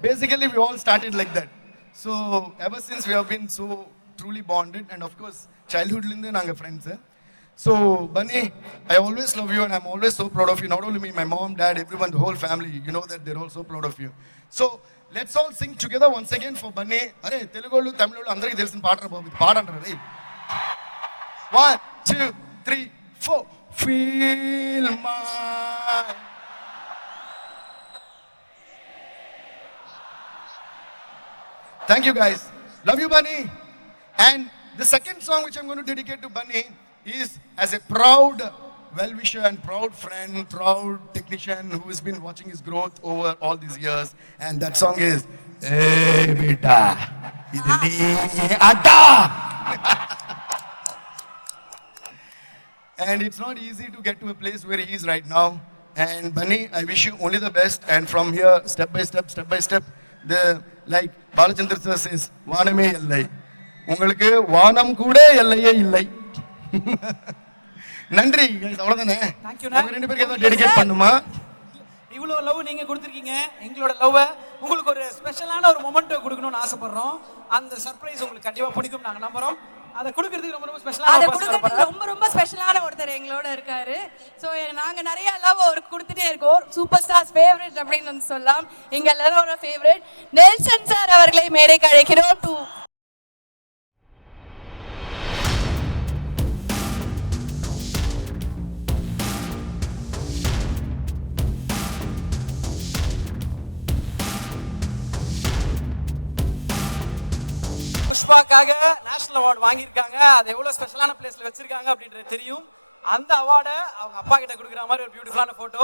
Basically, we all started like that. So ever since we have been so truly bonded, and of course childhood linde naanga friends. So Bunny, I always love you and I'm always so proud of you. Not only me, my mom, dad, everyone, the whole family, you know that they're all so proud of you. So let's all sing together once again for Bunny. Are Telugu Tamil andariki telusinu paadra babu paadandra re. 1 2 3 4 Feel my. Thank you guys. Love you, Bunny. And the second song which I'm going to dedicate to Bunny is as a proud well-wisher and proud friend, proud technician who has been watching his growth over all these years. And that song is Hey Beta, Idli Atta. And it's not easy to get to a place where he is right now. And Bunny, I wish you only the best. And from here, step by step, the like Balachandra sir says, Vaname Yellai. உங்களுக்கு வானம் கூட எல்லையே இல்லை. நன்றி அவ்வளவுதானே. Thank you. உங்க 2 பேருக்கு ஏதாவது டெடிகேட் பண்ணுமா? இவ்வளவு லவ் நீங்க கொடுத்துருக்கீங்க. எங்களோட லவ் உங்களுக்கு ஒரு ஸ்பெஷலான ஒரு மொமெண்ட்டோ கொடுக்கணும்னு ஆசைப்படுறோம். அந்த சர்ப்ரைஸ் உங்களுக்கு கண்டிப்பா பிடிக்கும் நாங்க நம்புறோம். அதை கொடுக்கிறதுக்கு ரொம்ப ரொம்ப ஸ்பெஷலான அதை கொடுக்கிறதுக்கு ரொம்ப ஸ்பெஷலான ஒருத்தர் எங்களோட இருக்காரு. சோ நாங்க நிறைய லவ் அவருக்கு கொடுத்துட்டே இருக்கோம். சூப்பர் ஸ்டார்ஸ் ஃபேவரட் அப்படின்னு சொல்லலாம். எங்க எல்லாரோட ஃபேவரட் நெல்சன் சார் அவர்களை மேடைக்கு அழைக்கிறோம். புஷ்பாக்காக நேஷனல் அவார்டு வாங்கியிருக்காங்க. அது எவ்வளவு ஸ்பெஷலான பிளேஸ்ல வச்சிருக்காங்க அப்படின்றது தெரியும். அந்த அவார்டை அவங்க அப்பா கிட்ட கொடுக்குற மாதிரி ஒரு பியூட்டிஃபுல்லான போட்டோ.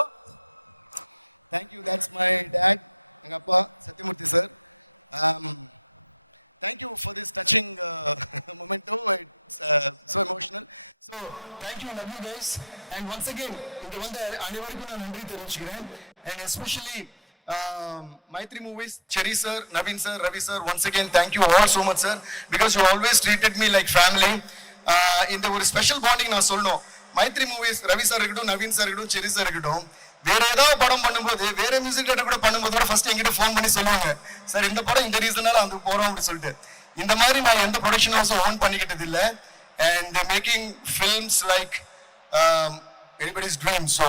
Thank you. That's my dad, எங்க அப்பா Sathyamurthy sir. Thank you for this touching memento. It's so emotional. So thank you, love you guys. And once again, இங்க வந்த அனைவருக்கும் நான் நன்றி தெரிவிச்சுக்கிறேன். And especially Maitri Movies, Cherry sir, Naveen sir, Ravi sir, once again thank you all so much sir, because you always treated me like family. இந்த ஒரு special bonding நான் சொல்லணும். மைத்ரி மூவிஸ் ரவி சார் இருக்கட்டும், நவீன் சார் இருக்கட்டும், செரி சார் இருக்கட்டும், வேற ஏதாவது படம் பண்ணும்போது வேற மியூசிக் டேரக்டர் கூட பண்ணும்போது ஃபர்ஸ்ட் என்கிட்ட ஃபோன் பண்ணி சொல்லுவாங்க, சார் இந்த படம் இந்த ரீசனால அந்த போறோம் அப்படின்னு சொல்லிட்டு. இந்த மாதிரி நான் எந்த ப்ரொடக்ஷன் ஹவுஸும் ஓன் பண்ணிக்கிட்டது இல்லை. And making films like anybody's dream. So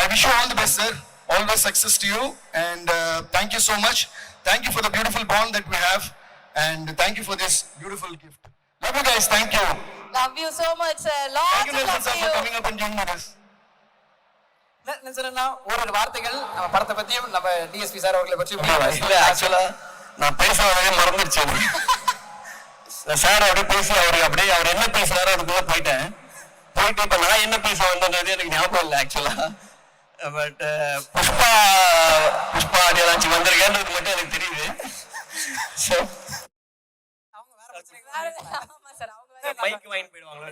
I wish you all the best, sir. Always success to you, and thank you so much. Thank you for the beautiful bond that we have, and thank you for this beautiful gift. Love you guys. Thank you. Love you so much, sir. Thank you, Lots of Nelson love sir, to for you. coming up and giving me this. Nelson ஒரு வார்த்தைகள் நம்ம படத்தை பத்தியும் நம்ம DSP sir அவர்களை பற்றி இல்ல ஆக்சுவலா நான் பேச வரவே மறந்துடுச்சு. சார் அப்படியே பேசி அவர் என்ன பேசுறாரோ அதுக்குள்ள போயிட்டு இப்ப நான் என்ன பேச வந்தது எனக்கு ஞாபகம் இல்லை ஆக்சுவலா. பட் புஷ்பா அடியாச்சு வந்திருக்கேன்றது மட்டும் எனக்கு தெரியுது. ஆமா சார், அவங்க வேற மைக் வாங்கி போயிடுவாங்களா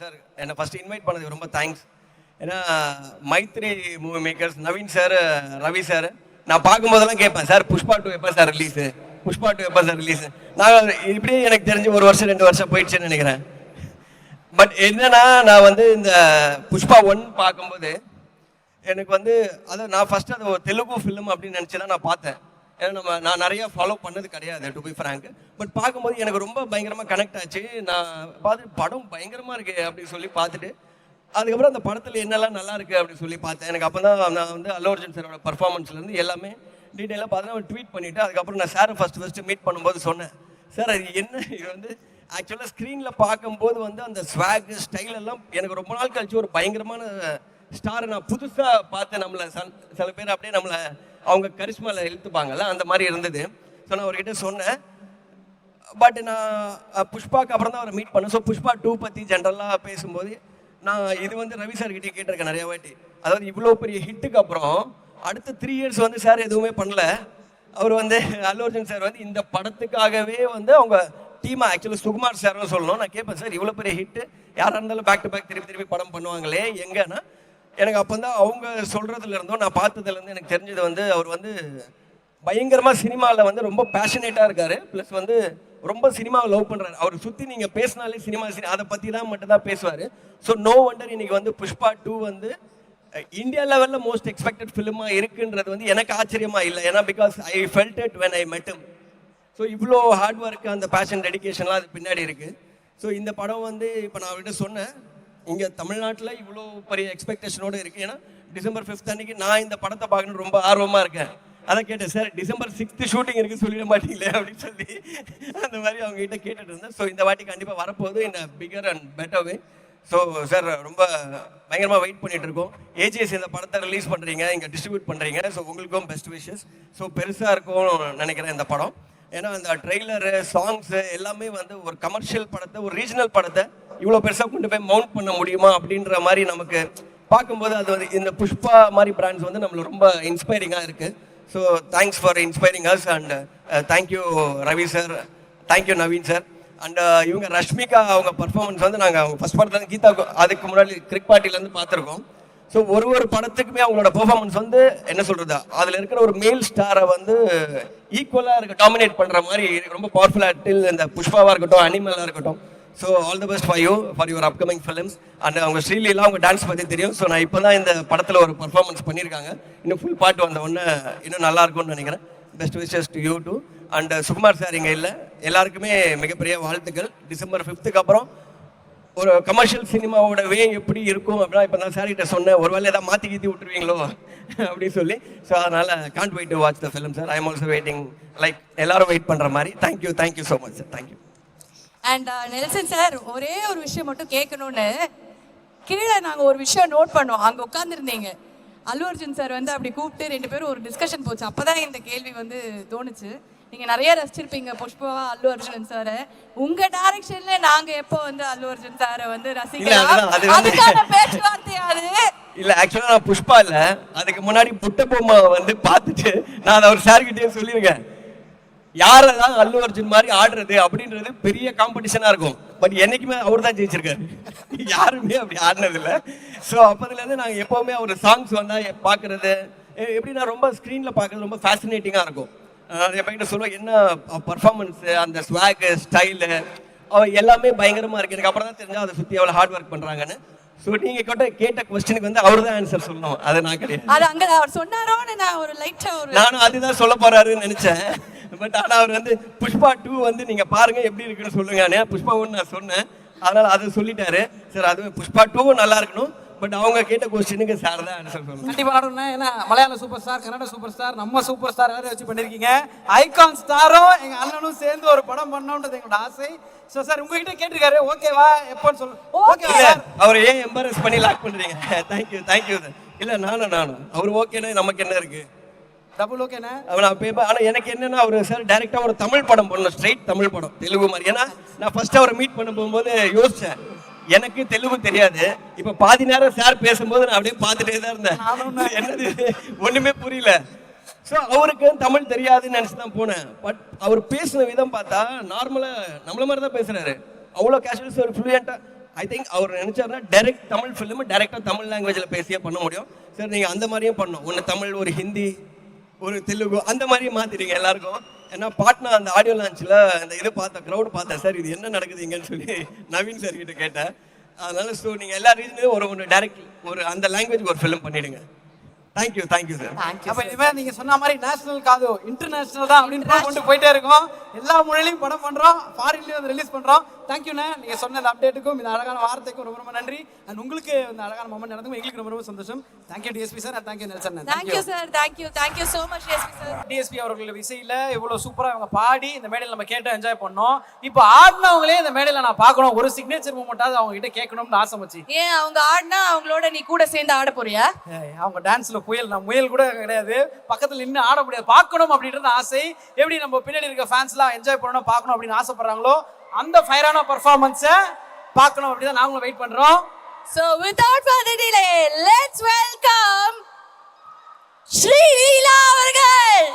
சார்? என்னை ஃபர்ஸ்ட் இன்வைட் பண்ணதுக்கு ரொம்ப தேங்க்ஸ். ஏன்னா Mythri movie makers Naveen sir, Ravi sir நான் பார்க்கும்போதெல்லாம் கேட்பேன், சார் புஷ்பா 2 எப்போ சார் ரிலீஸு, புஷ்பா 2 எப்போ சார் ரிலீஸு. நான் இப்படியே எனக்கு தெரிஞ்சு 1 வருஷம் 2 வருஷம் போயிடுச்சுன்னு நினைக்கிறேன். பட் என்னன்னா நான் வந்து இந்த புஷ்பா 1 பார்க்கும்போது எனக்கு வந்து அதை நான் ஃபர்ஸ்ட் அது ஒரு தெலுங்கு ஃபிலிம் அப்படின்னு நினச்சி தான் நான் பார்த்தேன். ஏன்னா நான் நிறைய ஃபாலோ பண்ணது கிடையாது டு பி ஃப்ராங்க். பட் பார்க்கும்போது எனக்கு ரொம்ப பயங்கரமாக கனெக்ட் ஆச்சு. நான் பார்த்து படம் பயங்கரமாக இருக்கு அப்படின்னு சொல்லி பார்த்துட்டு அதுக்கப்புறம் அந்த படத்தில் என்னெல்லாம் நல்லா இருக்குது அப்படின்னு சொல்லி பார்த்தேன். எனக்கு அப்போ தான் நான் வந்து அல்லு அர்ஜுன் சாரோட பர்ஃபார்மன்ஸ்லேருந்து எல்லாமே டீட்டெயிலாக பார்த்தீங்கன்னா ட்வீட் பண்ணிவிட்டு அதுக்கப்புறம் நான் சாரை ஃபஸ்ட்டு மீட் பண்ணும்போது சொன்னேன், சார் அது என்ன இது வந்து ஆக்சுவலாக ஸ்க்ரீனில் பார்க்கும்போது வந்து அந்த ஸ்வாக் ஸ்டைல் எல்லாம் எனக்கு ரொம்ப நாள் கழிச்சு ஒரு பயங்கரமான ஸ்டாரை நான் புதுசாக பார்த்து நம்மளை சில பேர் அப்படியே நம்மளை அவங்க கரிஷ்மாவில் இழுத்துப்பாங்கல்ல அந்த மாதிரி இருந்தது. ஸோ நான் அவர்கிட்ட சொன்னேன். பட் நான் புஷ்பாக்கு அப்புறம் தான் அவரை மீட் பண்ணேன். ஸோ புஷ்பா 2 பற்றி ஜென்ரலாக பேசும்போது நான் இது வந்து ரவி சார்கிட்டே கேட்டிருக்கேன் நிறைய வாட்டி. அதாவது இவ்வளோ பெரிய ஹிட்டுக்கு அப்புறம் அடுத்த 3 இயர்ஸ் வந்து சார் எதுவுமே பண்ணல. அவர் வந்து அல்லு அர்ஜுன் சார் வந்து இந்த படத்துக்காகவே வந்து அவங்க டீமாக ஆக்சுவலி சுகுமார் சார்னு சொல்லணும். நான் கேட்பேன், சார் இவ்வளோ பெரிய ஹிட்டு யாராக இருந்தாலும் பேக் டு பேக் திருப்பி படம் பண்ணுவாங்களே எங்கன்னா எனக்கு அப்போ தான் அவங்க சொல்கிறதுல இருந்தோம் நான் பார்த்ததுலேருந்து எனக்கு தெரிஞ்சது வந்து அவர் வந்து பயங்கரமாக சினிமாவில் வந்து ரொம்ப பேஷனேட்டாக இருக்கார். ப்ளஸ் வந்து ரொம்ப சினிமாவை லவ் பண்ணுறாரு. அவர் சுற்றி நீங்கள் பேசினாலே சினிமா அதை பற்றி தான் மட்டும்தான் பேசுவார். ஸோ நோ வண்டர் இன்றைக்கி வந்து புஷ்பா 2 வந்து இந்தியா லெவலில் மோஸ்ட் எக்ஸ்பெக்டட் ஃபிலிமாக இருக்குன்றது வந்து எனக்கு ஆச்சரியமாக இல்லை. ஏன்னா because I felt it when I மெட் ஹிம். ஸோ இவ்வளோ ஹார்ட் ஒர்க்கு அந்த பேஷன் டெடிகேஷன்லாம் அது பின்னாடி இருக்குது. ஸோ இந்த படம் வந்து இப்போ நான் அவர்கிட்ட சொன்னேன், இங்கே தமிழ்நாட்டில் இவ்வளோ பெரிய எக்ஸ்பெக்டேஷனோடு இருக்குது. ஏன்னா டிசம்பர் 5 அன்றைக்கி நான் இந்த படத்தை பார்க்கணுன்னு ரொம்ப ஆர்வமாக இருக்கேன். அதை கேட்டேன், சார் டிசம்பர் 6 ஷூட்டிங் இருக்குன்னு சொல்லிட மாட்டீங்களே அப்படின்னு சொல்லி அந்த மாதிரி அவங்ககிட்ட கேட்டுட்டு இருந்தேன். ஸோ இந்த வாட்டி கண்டிப்பாக வரப்போகுது in bigger and better way. So sir ரொம்ப பயங்கரமாக வெயிட் பண்ணிட்டு இருக்கோம். ஏஜிஎஸ் இந்த படத்தை ரிலீஸ் பண்ணுறீங்க, இங்கே டிஸ்ட்ரிபியூட் பண்ணுறீங்க. ஸோ உங்களுக்கும் பெஸ்ட் விஷஸ். ஸோ பெருசாக இருக்கும்னு நினைக்கிறேன் இந்த படம். ஏன்னா அந்த ட்ரெய்லரு சாங்ஸு எல்லாமே வந்து ஒரு கமர்ஷியல் படத்தை ஒரு ரீஜனல் படத்தை இவ்வளோ பெருசாக கொண்டு போய் மவுண்ட் பண்ண முடியுமா அப்படின்ற மாதிரி நமக்கு பார்க்கும்போது அது வந்து இந்த புஷ்பா மாதிரி பிராண்ட்ஸ் வந்து நம்மளுக்கு ரொம்ப இன்ஸ்பைரிங்காக இருக்குது. So thanks for inspiring us and thank you Ravi sir, thank you Naveen sir. And இவங்க ரஷ்மிகா அவங்க பர்ஃபார்மன்ஸ் வந்து நாங்கள் அவங்க ஃபஸ்ட் படத்தில் கீதா அதுக்கு முன்னாடி கிரிக் பார்ட்டிலேருந்து பார்த்துருக்கோம். ஸோ ஒரு படத்துக்குமே அவங்களோட பெர்ஃபார்மன்ஸ் வந்து என்ன சொல்கிறது, அதில் இருக்கிற ஒரு மேல் ஸ்டாரை வந்து ஈக்குவலாக இருக்க டாமினேட் பண்ணுற மாதிரி ரொம்ப பவர்ஃபுல்லாக டில் இந்த புஷ்பாவாக இருக்கட்டும் அனிமலாக இருக்கட்டும். So all the best for you for your upcoming films. And அவங்க ஸ்ரீலீலாம் அவங்க டான்ஸ் பற்றி தெரியும். ஸோ நான் இப்போ தான் இந்த படத்தில் ஒரு பர்ஃபார்மன்ஸ் பண்ணியிருக்காங்க. இன்னும் ஃபுல் பாட்டு வந்த உடனே இன்னும் நல்லா இருக்கும்னு நினைக்கிறேன். Best wishes to you too. And Sukumar sir இங்கே இல்லை, எல்லாருக்குமே மிகப்பெரிய வாழ்த்துக்கள். டிசம்பர் 5க்கு அப்புறம் ஒரு கமர்ஷியல் சினிமாவோட வே எப்படி இருக்கும் அப்படின்னா இப்போ நான் சார்கிட்ட சொன்னேன், ஒரு வேளை ஏதாவது மாற்றி கீத்தி விட்டுருவீங்களோ அப்படின்னு சொல்லி. ஸோ அதனால் can't wait to watch the film sir. I am also waiting, like எல்லாரும் வெயிட் பண்ணுற மாதிரி. Thank you so much sir. Thank you. And Nelson sir, ஒரே ஒரு விஷயம் மட்டும் கேட்கணும்னு கீழே நாங்கள் ஒரு விஷயம் நோட் பண்ணோம். அங்கே உட்காந்துருந்தீங்க, அல்லு அர்ஜுன் சார் வந்து அப்படி கூப்பிட்டு 2 பேரும் ஒரு டிஸ்கஷன் போச்சு. அப்போ தான் இந்த கேள்வி வந்து தோணுச்சு. நீங்கள் நிறைய ரசிச்சிருப்பீங்க புஷ்பா அல்லு அர்ஜுன் சாரை. உங்கள் டைரக்ஷனில் நாங்கள் எப்போ வந்து அல்லு அர்ஜுன் சாரை வந்து ரசிக்கலாம், அதுக்கான பேச்சுவார்த்தையாது இல்லை. ஆக்சுவலாக நான் புஷ்பா இல்லை, அதுக்கு முன்னாடி புட்ட பொம்மை வந்து பார்த்துட்டு நான் அதை அவர் சார்கிட்டே சொல்லியிருக்கேன், யாரை தான் அல்லு அர்ஜுன் மாதிரி ஆடுறது அப்படின்றது பெரிய காம்படிஷனாக இருக்கும். பட் என்றைக்குமே அவர் தான் ஜெயிச்சிருக்காரு, யாருமே அப்படி ஆடினதில்லை. ஸோ அப்போதுலேருந்து நாங்கள் எப்போவுமே அவர் சாங்ஸ் வந்தால் பார்க்குறது எப்படின்னா ரொம்ப ஸ்க்ரீனில் பார்க்குறது ரொம்ப ஃபேசினேட்டிங்காக இருக்கும். என்கிட்ட சொல்லுவேன், என்ன பர்ஃபார்மன்ஸு, அந்த ஸ்வாகு ஸ்டைலு எல்லாமே பயங்கரமாக இருக்குது. எனக்கு அப்புறம் தான் தெரிஞ்சால் அதை சுற்றி எவ்வளோ ஹார்ட் ஒர்க் பண்ணுறாங்கன்னு. ஸோ நீங்கள் கேட்ட கொஸ்டினுக்கு வந்து அவர் தான் ஆன்சர் சொல்லணும், அது நான் கிடையாது. அது அங்க அவர் சொன்னாரோன்னு நான் ஒரு லைட்டா ஒரு நானும் அதுதான் சொல்ல போறாருன்னு நினைச்சேன். பட் ஆனால் அவர் வந்து புஷ்பா 2 வந்து நீங்கள் பாருங்க எப்படி இருக்குன்னு சொல்லுங்க. புஷ்பா 1 நான் சொன்னேன், அதனால அதை சொல்லிட்டாரு சார். அது புஷ்பா 2 நல்லா இருக்கணும், பட் அவங்க கேட்ட கொஸ்டினுக்கு சார் தான் ஆன்சர் சொல்லணும். கண்டிப்பா ஆடணும்னா, ஏன்னா மலையாள super star, Kannada super star, நம்ம சூப்பர் ஸ்டார் எல்லாரும் வச்சு பண்ணிருக்கீங்க. ஐகான் ஸ்டாரும் எங்க அண்ணனும் சேர்ந்து ஒரு படம் பண்ணணும்ன்றது எங்களோட ஆசை. சோ சார் உங்ககிட்ட கேட்டிருக்காரு, ஓகேவா எப்போன்னு சொல்லு. Okay sir. அவர் ஏன் எம்பாரஸ் பண்ணி லாக் பண்றீங்க? Thank you sir. இல்ல நானும் அவர் ஓகேன்னா நமக்கு என்ன இருக்கு, டபுள் ஓகேண்ணே. ஆனா எனக்கு என்னன்னா அவர் சார் டைரக்டா ஒரு தமிழ் படம் பண்ணணும், ஸ்ட்ரைட் தமிழ் படம், தெலுங்கு மாதிரி. ஏன்னா நான் ஃபர்ஸ்ட் அவரை மீட் பண்ண போகும்போது யோசிச்சேன், எனக்கு தெலுங்கு தெரியாது. இப்ப பாதி நேரம் சார் பேசும்போது நான் அப்படியே பார்த்துட்டே தான் இருந்தேன், என்னது ஒண்ணுமே புரியல. ஸோ அவருக்கு தமிழ் தெரியாதுன்னு நினச்சி தான் போனேன். பட் அவர் பேசின விதம் பார்த்தா நார்மலாக நம்மள மாதிரி தான் பேசுகிறாரு, அவ்வளோ கேஷுவல்ஸ், ஒரு ஃப்ளூயண்ட்டாக. ஐ திங்க் அவர் நினச்சாருன்னா டைரக்ட் தமிழ் ஃபிலிம் டேரெக்டாக தமிழ் லாங்குவேஜில் பேசியே பண்ண முடியும். சார் நீங்கள் அந்த மாதிரியும் பண்ணணும், ஒன்று தமிழ், ஒரு ஹிந்தி, ஒரு தெலுங்கு, அந்த மாதிரியும் மாற்றிடுங்க எல்லாருக்கும். ஏன்னா பாட்னா அந்த ஆடியோ லான்ச்சில் அந்த இது பார்த்தேன், க்ரௌட் பார்த்தேன் சார், இது என்ன நடக்குதுங்கன்னு சொல்லி நவீன் சார் கிட்ட கேட்டேன். அதனால ஸோ நீங்கள் எல்லா ரீசன்லையும் ஒரு டைரக்ட் ஒரு அந்த லாங்குவேஜ் ஒரு ஃபிலிம் பண்ணிவிடுங்க. Thank you sir. அப்ப இனிமே நீங்க சொன்ன மாதிரி நேஷனல் காது இன்டர்நேஷனல் தான் அப்படின்னு கொண்டு போயிட்டே இருக்கோம். எல்லா மொழியிலையும் படம் பண்றோம், ஃபாரின்லயும் வந்து ரிலீஸ் பண்றோம். தேங்க்யூண்ணே, நீங்க சொன்ன இந்த அப்டேட்டுக்கும் இந்த அழகான வார்த்தைக்கும் ரொம்ப ரொம்ப நன்றி. அண்ட் உங்களுக்கு இந்த அழகான மொமெண்ட் நடந்துக்கும் எங்களுக்கு ரொம்ப ரொம்ப சந்தோஷம். Thank you DSP sir, thank you Nelson. Thank you sir, thank you so much DSP sir. DSP அவர்கள் இசையில இவ்வளவு சூப்பரா அவங்க பாடி இந்த மேடையில் நம்ம கேட்டு என்ஜாய் பண்ணோம். இப்போ ஆடினவங்களே இந்த மேடையில நான் பார்க்கணும், ஒரு சிக்னேச்சர் மூமெண்டாவது அவங்க கிட்ட கேட்கணும்னு ஆசை வச்சு. ஏன் அவங்க ஆடினா அவங்களோட நீ கூட சேர்ந்து ஆட போறியா? அவங்க டான்ஸ்ல புயல், நான் முயல் கூட கிடையாது, பக்கத்துல நின்று ஆட முடியாது, பார்க்கணும் அப்படின்றது ஆசை. எப்படி நம்ம பின்னாடி இருக்க ஃபேன்ஸ்லாம் என்ஜாய் பண்ணணும், பார்க்கணும் அப்படின்னு ஆசைப்படுறாங்களோ அந்த ஃபயரான பெர்ஃபார்மன்ஸை பார்க்கணும் அப்படிதான் நாங்களும் வெயிட் பண்றோம். So without further delay, let's welcome Sreeleela அவர்கள்.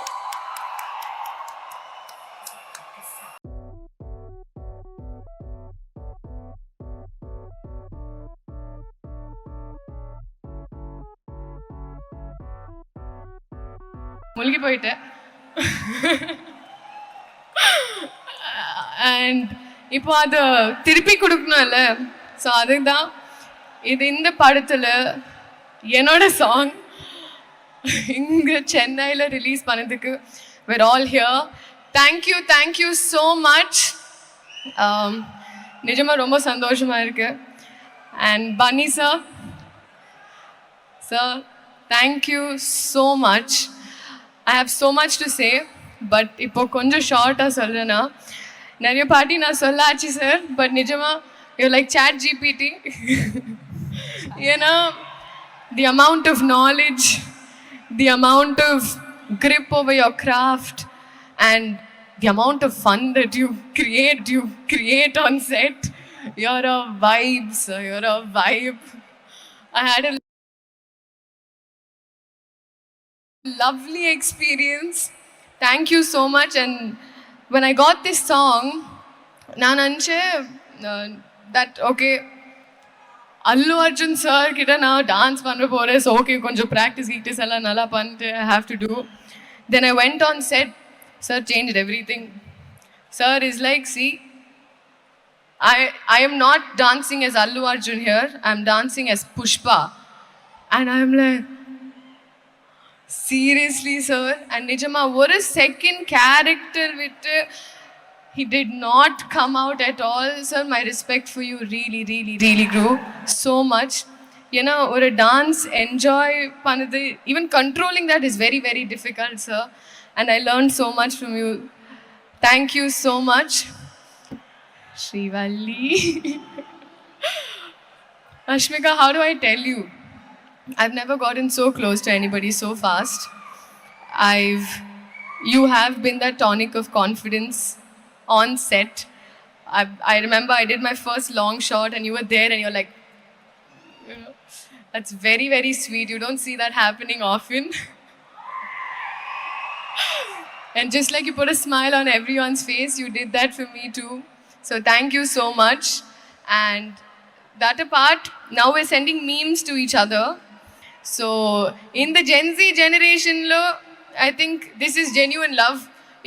முழுகி போயிட்டேன். அண்ட் இப்போ அதை திருப்பி கொடுக்கணும்ல, ஸோ அதுதான் இது. இந்த படத்தில் என்னோட சாங் இங்கே சென்னையில் ரிலீஸ் பண்ணதுக்கு we're all here. Thank you so much. நிஜமாக ரொம்ப சந்தோஷமாக இருக்கு. அண்ட் பன்னி sir, thank you so much. I have so much to say, but இப்போ கொஞ்சம் ஷார்ட்டாக சொல்கிறேன்னா, நிறைய பாட்டி நான் சொல்லாச்சு சார், பட் நிஜமாக யூ லைக் chat GPT. ஏன்னா the amount of knowledge, the amount of grip over your craft, and the amount of fun that you create on set, you're a vibe, sir, you're a vibe. I had a lovely experience. Thank you so much. And when I got this song, நான் நினச்சேன் that okay, Allu Arjun sir கிட்ட நான் dance பண்ண போகிறேன், so okay கொஞ்சம் practice எல்லாம் நல்லா பண்ணிட்டு I have to do. Then I went on set, sir changed everything. Sir is like, see, I am not dancing as Allu Arjun here, I'm dancing as Pushpa. And I'm like, seriously sir? And nijama ஒரு second character விட்டு he did not come out at all. Sir, my respect for you really grew so much. You know, ஒரு dance enjoy பண்ணது, even controlling that is very difficult, sir. And I learned so much from you. Thank you so much. Srivalli. Ashmika, how do I tell you? I've never gotten so close to anybody so fast. You have been that tonic of confidence on set. I remember I did my first long shot and you were there and you're like, you know, that's very sweet. You don't see that happening often. And just like you put a smile on everyone's face, you did that for me too. So thank you so much. And that apart, now we're sending memes to each other. So in the Gen Z generation, I think this is genuine love.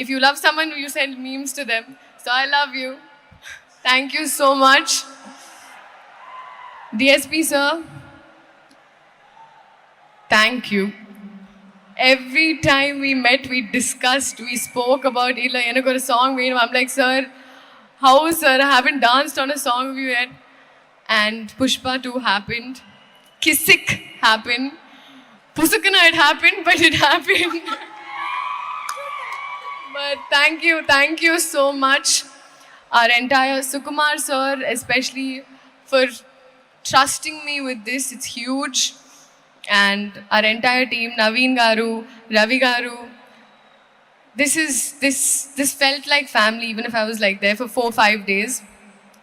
If you love someone, you send memes to them. So I love you. Thank you so much. DSP sir, thank you. Every time we met, we discussed, we spoke about illa enakku or song venum. I'm like, sir, how sir, I haven't danced on a song with you yet. And Pushpa 2 happened. Kisik happened. Pusukana it happened, but it happened. But thank you so much. Our entire Sukumar sir, especially for trusting me with this, it's huge. And our entire team, Naveen Garu, Ravi Garu, this felt like family, even if I was like there for 4-5 days.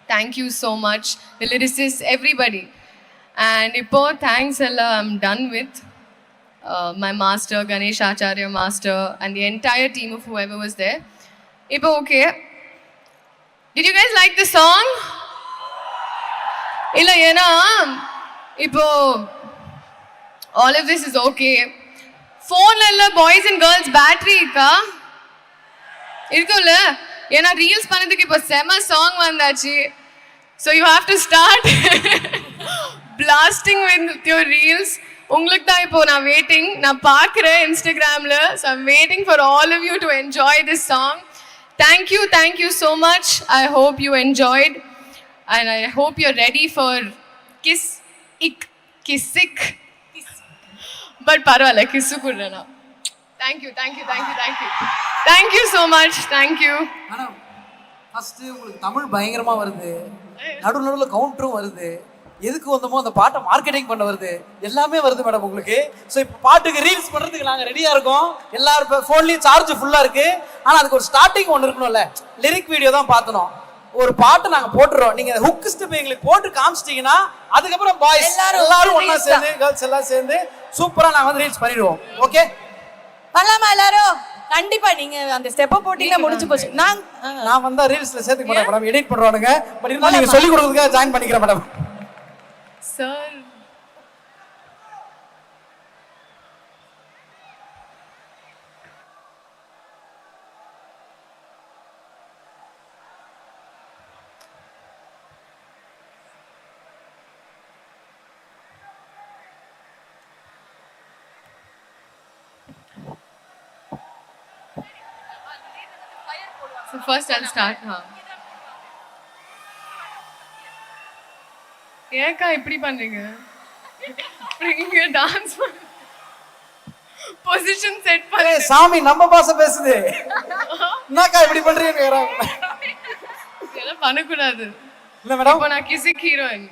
Thank you so much, the lyricists, everybody. And ipo thanks alla I'm done with my master, Ganesh Acharya master, and the entire team of whoever was there. Ipo okay. Did you guys like the song? Illa yena ipo all of this is okay. Phone la boys and girls battery ka irukula ena reels panadhukku ipo sema song vandachi, so you have to start blasting with your reels. உங்களுக்கு தான் இப்போ நான் waiting, நான் பார்க்குறேன் இன்ஸ்டாகிராமில். So I'm waiting for all of you to enjoy this song. Thank you so much. I hope you enjoyed and I hope you are ready for Kissik. But பரவாயில்ல, kiss கொடுறேண்ணா. Thank you so much. Thank you. Madam, first உங்களுக்கு தமிழ் பயங்கரமாக வருது, நடுவில் கவுண்டரும் வருது, எதுக்கு வந்தோமோ அந்த பாட்டை மார்க்கெட்டிங் பண்ண வருது, எல்லாமே வருது மேடம் உங்களுக்கு. ஸோ இப்போ பாட்டுக்கு ரீல்ஸ் பண்ணுறதுக்கு நாங்கள் ரெடியாக இருக்கோம். எல்லாரும் ஃபோன்லேயும் சார்ஜ் ஃபுல்லாக இருக்குது. ஆனால் அதுக்கு ஒரு ஸ்டார்டிங் ஒன்று இருக்கணும்ல. லிரிக் வீடியோ தான் பார்த்தணும். ஒரு பாட்டு நாங்கள் போட்டுறோம், நீங்கள் ஹுக் ஸ்டெப் எங்களுக்கு போட்டு காமிச்சிட்டிங்கன்னா அதுக்கப்புறம் பாய்ஸ் எல்லாரும் ஒன்றா சேர்ந்து, கேர்ள்ஸ் எல்லாம் சேர்ந்து சூப்பராக நாங்கள் வந்து ரீல்ஸ் பண்ணிடுவோம். ஓகே பண்ணலாமா எல்லாரும்? கண்டிப்பா நீங்க அந்த ஸ்டெப்பை போட்டீங்கன்னா முடிஞ்சு போச்சு. நான் வந்தா ரீல்ஸ்ல சேர்த்துக்க மாட்டேன் மேடம், எடிட் பண்ணுவானுங்க. பட் இருந்தாலும் நீங்கள் சொல்லிக் கொடுக்குறதுக்காக ஜாயின் பண்ணிக்கிறேன் madam. Sir. So first I'll start now. ஏக்கா இப்படி பண்றீங்க? நீங்க டான்ஸ் பொசிஷன் செட் பண்ணு. சாமி நம்ம பாச பேசுது. என்னக்கா இப்படி பண்றீங்க? இதெல்லாம் பண்ண கூடாது. இல்ல மேடம், இப்போ நான் கிசிக் ஹீரோயின்.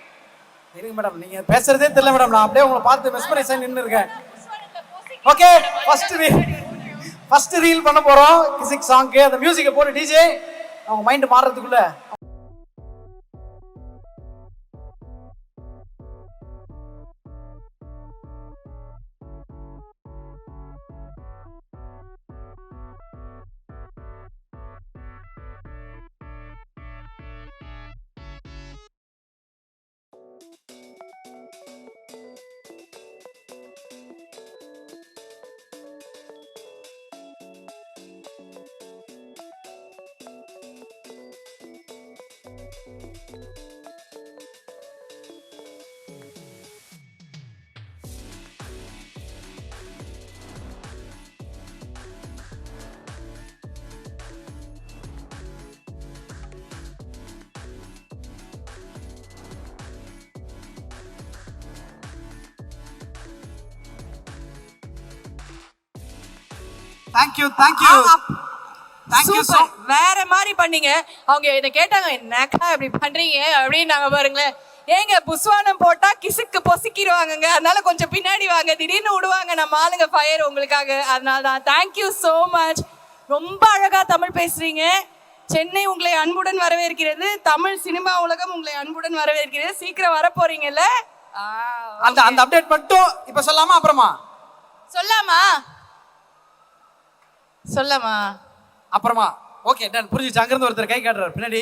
இருங்க மேடம், நீங்க பேசுறதே தெரியல மேடம். நான் அப்படியே உங்களை பார்த்து மெஸ்மரைஸ் ஆகி நின்னு இருக்கேன். ஓகே, ஃபர்ஸ்ட் ரீல் பண்ண போறோம் கிசிக் சாங்க்கு. அந்த மியூசிக்கை போட்டு டிஜே அவங்க மைண்ட் மாறதுக்குள்ள தேங்க்யூ சூப்பர். வேற மாதிரி பண்ணீங்க. அவங்க என்ன கேட்டாங்க, என்னக்கா இப்படி பண்றீங்க அப்படின்னு. நாங்க பாருங்களேன், ஏங்க புஸ்வானம் போட்டா கிசுக்கு பொசுக்கிடுவாங்கங்க, அதனால கொஞ்சம் பின்னாடி வாங்க, திடீர்னு விடுவாங்க நம்ம ஆளுங்க ஃபயர் உங்களுக்காக. அதனால தான் தேங்க்யூ ஸோ மச். ரொம்ப அழகா தமிழ் பேசுறீங்க. சென்னை உங்களை அன்புடன் வரவேற்கிறது. தமிழ் சினிமா உலகம் உங்களை அன்புடன் வரவேற்கிறது. சீக்கிரம் வர போறீங்கல்ல? அந்த அப்டேட் மட்டும் இப்ப சொல்லாமா அப்புறமா சொல்லாமா அப்புறமா? ஓகே டன், புரிஞ்சுச்சு. அங்கிருந்து ஒருத்தர் கை காட்டுறாரு பின்னாடி.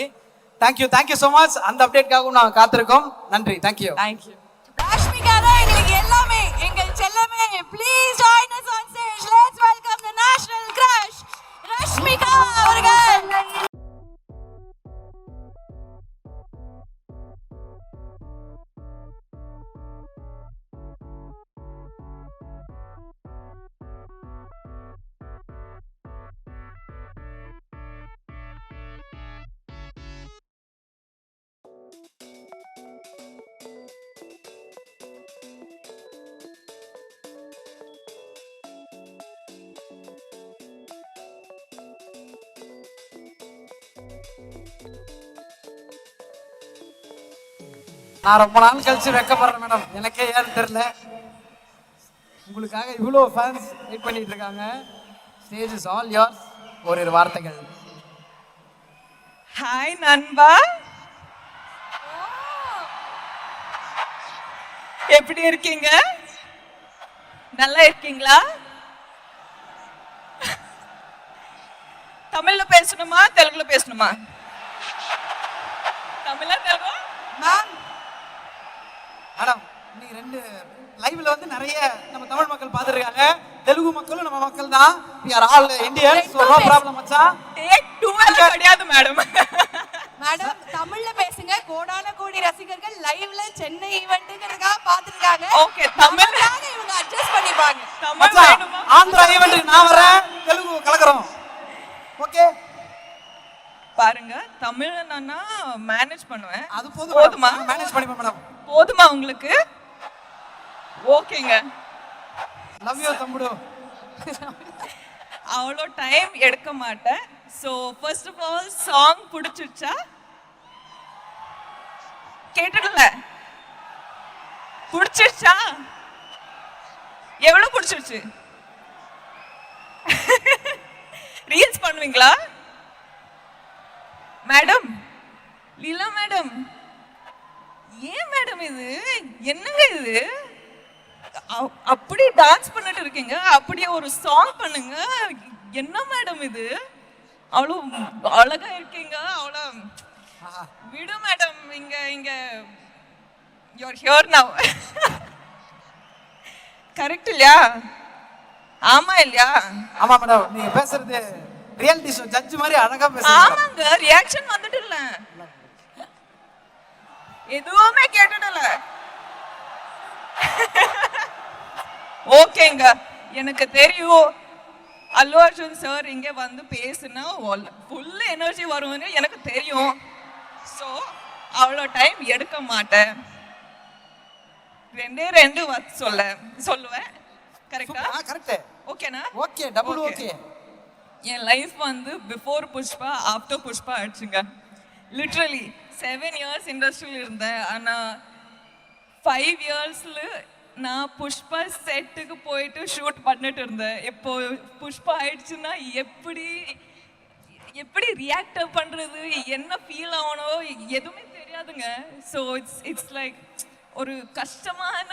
Thank you so much. அந்த அப்டேட்காகவும் நாங்கள் காத்திருக்கோம். நன்றி. தேங்க்யூ. ராஷ்மிகா தான் எங்களுக்கு எல்லாமே, எங்கள் செல்லமே. Please join us on stage. Let's welcome the national crush, Rashmika அவர்கள். நான் ரொம்ப நாள் கழிச்சு வெக்கப்படுறேன் மேடம், எனக்கே ஏன்னு தெரியல. உங்களுக்காக இவ்வளோ ஃபேன்ஸ் வெயிட் பண்ணிட்டு இருக்காங்க. Stage is all yours. ஒரு வார்த்தைகள். ஹாய் நண்பா, எப்படி இருக்கீங்க? நல்லா இருக்கீங்களா? தமிழ்ல பேசணுமா தெலுங்குல பேசணுமா? தமிழா தெலுங்கு? மேம் மேடம் இன்னைக்கு 2 லைவ்ல வந்து நிறைய நம்ம தமிழ் மக்கள் பார்த்துருக்காங்க. தெலுங்கு மக்களும் நம்ம மக்கள் தான். we are all Indians, so no problem மச்சான். டேக் 2 எல்லாம் கிடையாது மேடம். மேடம் தமிழ்ல பேசுங்க. கோடான கோடி ரசிகர்கள் லைவ்ல சென்னை ஈவென்ட்ங்கிறதுக்காக பார்த்துருக்காங்க. ஓகே, தமிழ் இவங்க அட்ஜஸ்ட் பண்ணிப்பாங்க. தமிழ் மச்சான் வேணுமா? ஆந்திரா ஈவென்ட்க்கு நான் வரேன், தெலுங்கு கலக்குறோம். ஓகே பாருங்க, தமிழ் நான் மேனேஜ் பண்ணுவேன். அது போதுமா? மேனேஜ் பண்ணிப்போம் மேடம். போதுமா உங்களுக்கு? ஓகேங்க, லவ் யூ தம்புடு. அவ்வளோ டைம் எடுக்க மாட்டேன். So first of all song பிடிச்சிருச்சா? கேட்டுடல, பிடிச்சிருச்சா? எவ்வளோ பிடிச்சிருச்சு? ரீல்ஸ் பண்ணுவீங்களா மேடம்? லீலா மேடம், ஏன் மேடம் இது என்னங்க இது? அப்படி டான்ஸ் பண்ணிட்டு இருக்கீங்க, அப்படியே ஒரு சாங் பண்ணுங்க. என்ன மேடம் இது? அவ்வளோ அழகா இருக்கீங்க. அவ்வளோ விடு மேடம். இங்க யூஆர் ஹியர் நவ். கரெக்ட் இல்லையா? ஆமா இல்லையா? ஆமா மேடம், நீங்க பேசுறது ரியாலிட்டி ஷோ ஜட்ஜ் மாதிரி அழகா பேசுறீங்க. ஆமாங்க, ரியாக்ஷன் வந்துட்டு இல்ல, எதுவுமே கேட்டுடல. ஓகேங்க, எனக்கு தெரியும் அல்லு அர்ஜுன் சார் இங்கே வந்து பேசுனா ஃபுல் எனர்ஜி வரும்னு எனக்கு தெரியும். ஸோ அவ்வளோ டைம் எடுக்க மாட்டேன். 2 சொல்லுவேன். கரெக்டா? கரெக்ட். ஓகேனா? Okay, double okay. என் லைஃப் வந்து பிஃபோர் புஷ்பா ஆஃப்டர் புஷ்பா ஆயிடுச்சுங்க. லிட்ரலி 7 இயர்ஸ் இண்டஸ்ட்ரியில் இருந்தேன். ஆனால் 5 இயர்ஸில் நான் புஷ்பா செட்டுக்கு போயிட்டு ஷூட் பண்ணிட்டு இருந்தேன். இப்போ புஷ்பா ஆயிடுச்சுன்னா எப்படி ரியாக்ட் பண்ணுறது, என்ன ஃபீல் ஆகணும் எதுவுமே தெரியாதுங்க. ஸோ இட்ஸ் லைக் ஒரு கஷ்டமான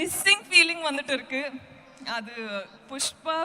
மிஸ்ஸிங் ஃபீலிங் வந்துட்டு இருக்கு. அது புஷ்பா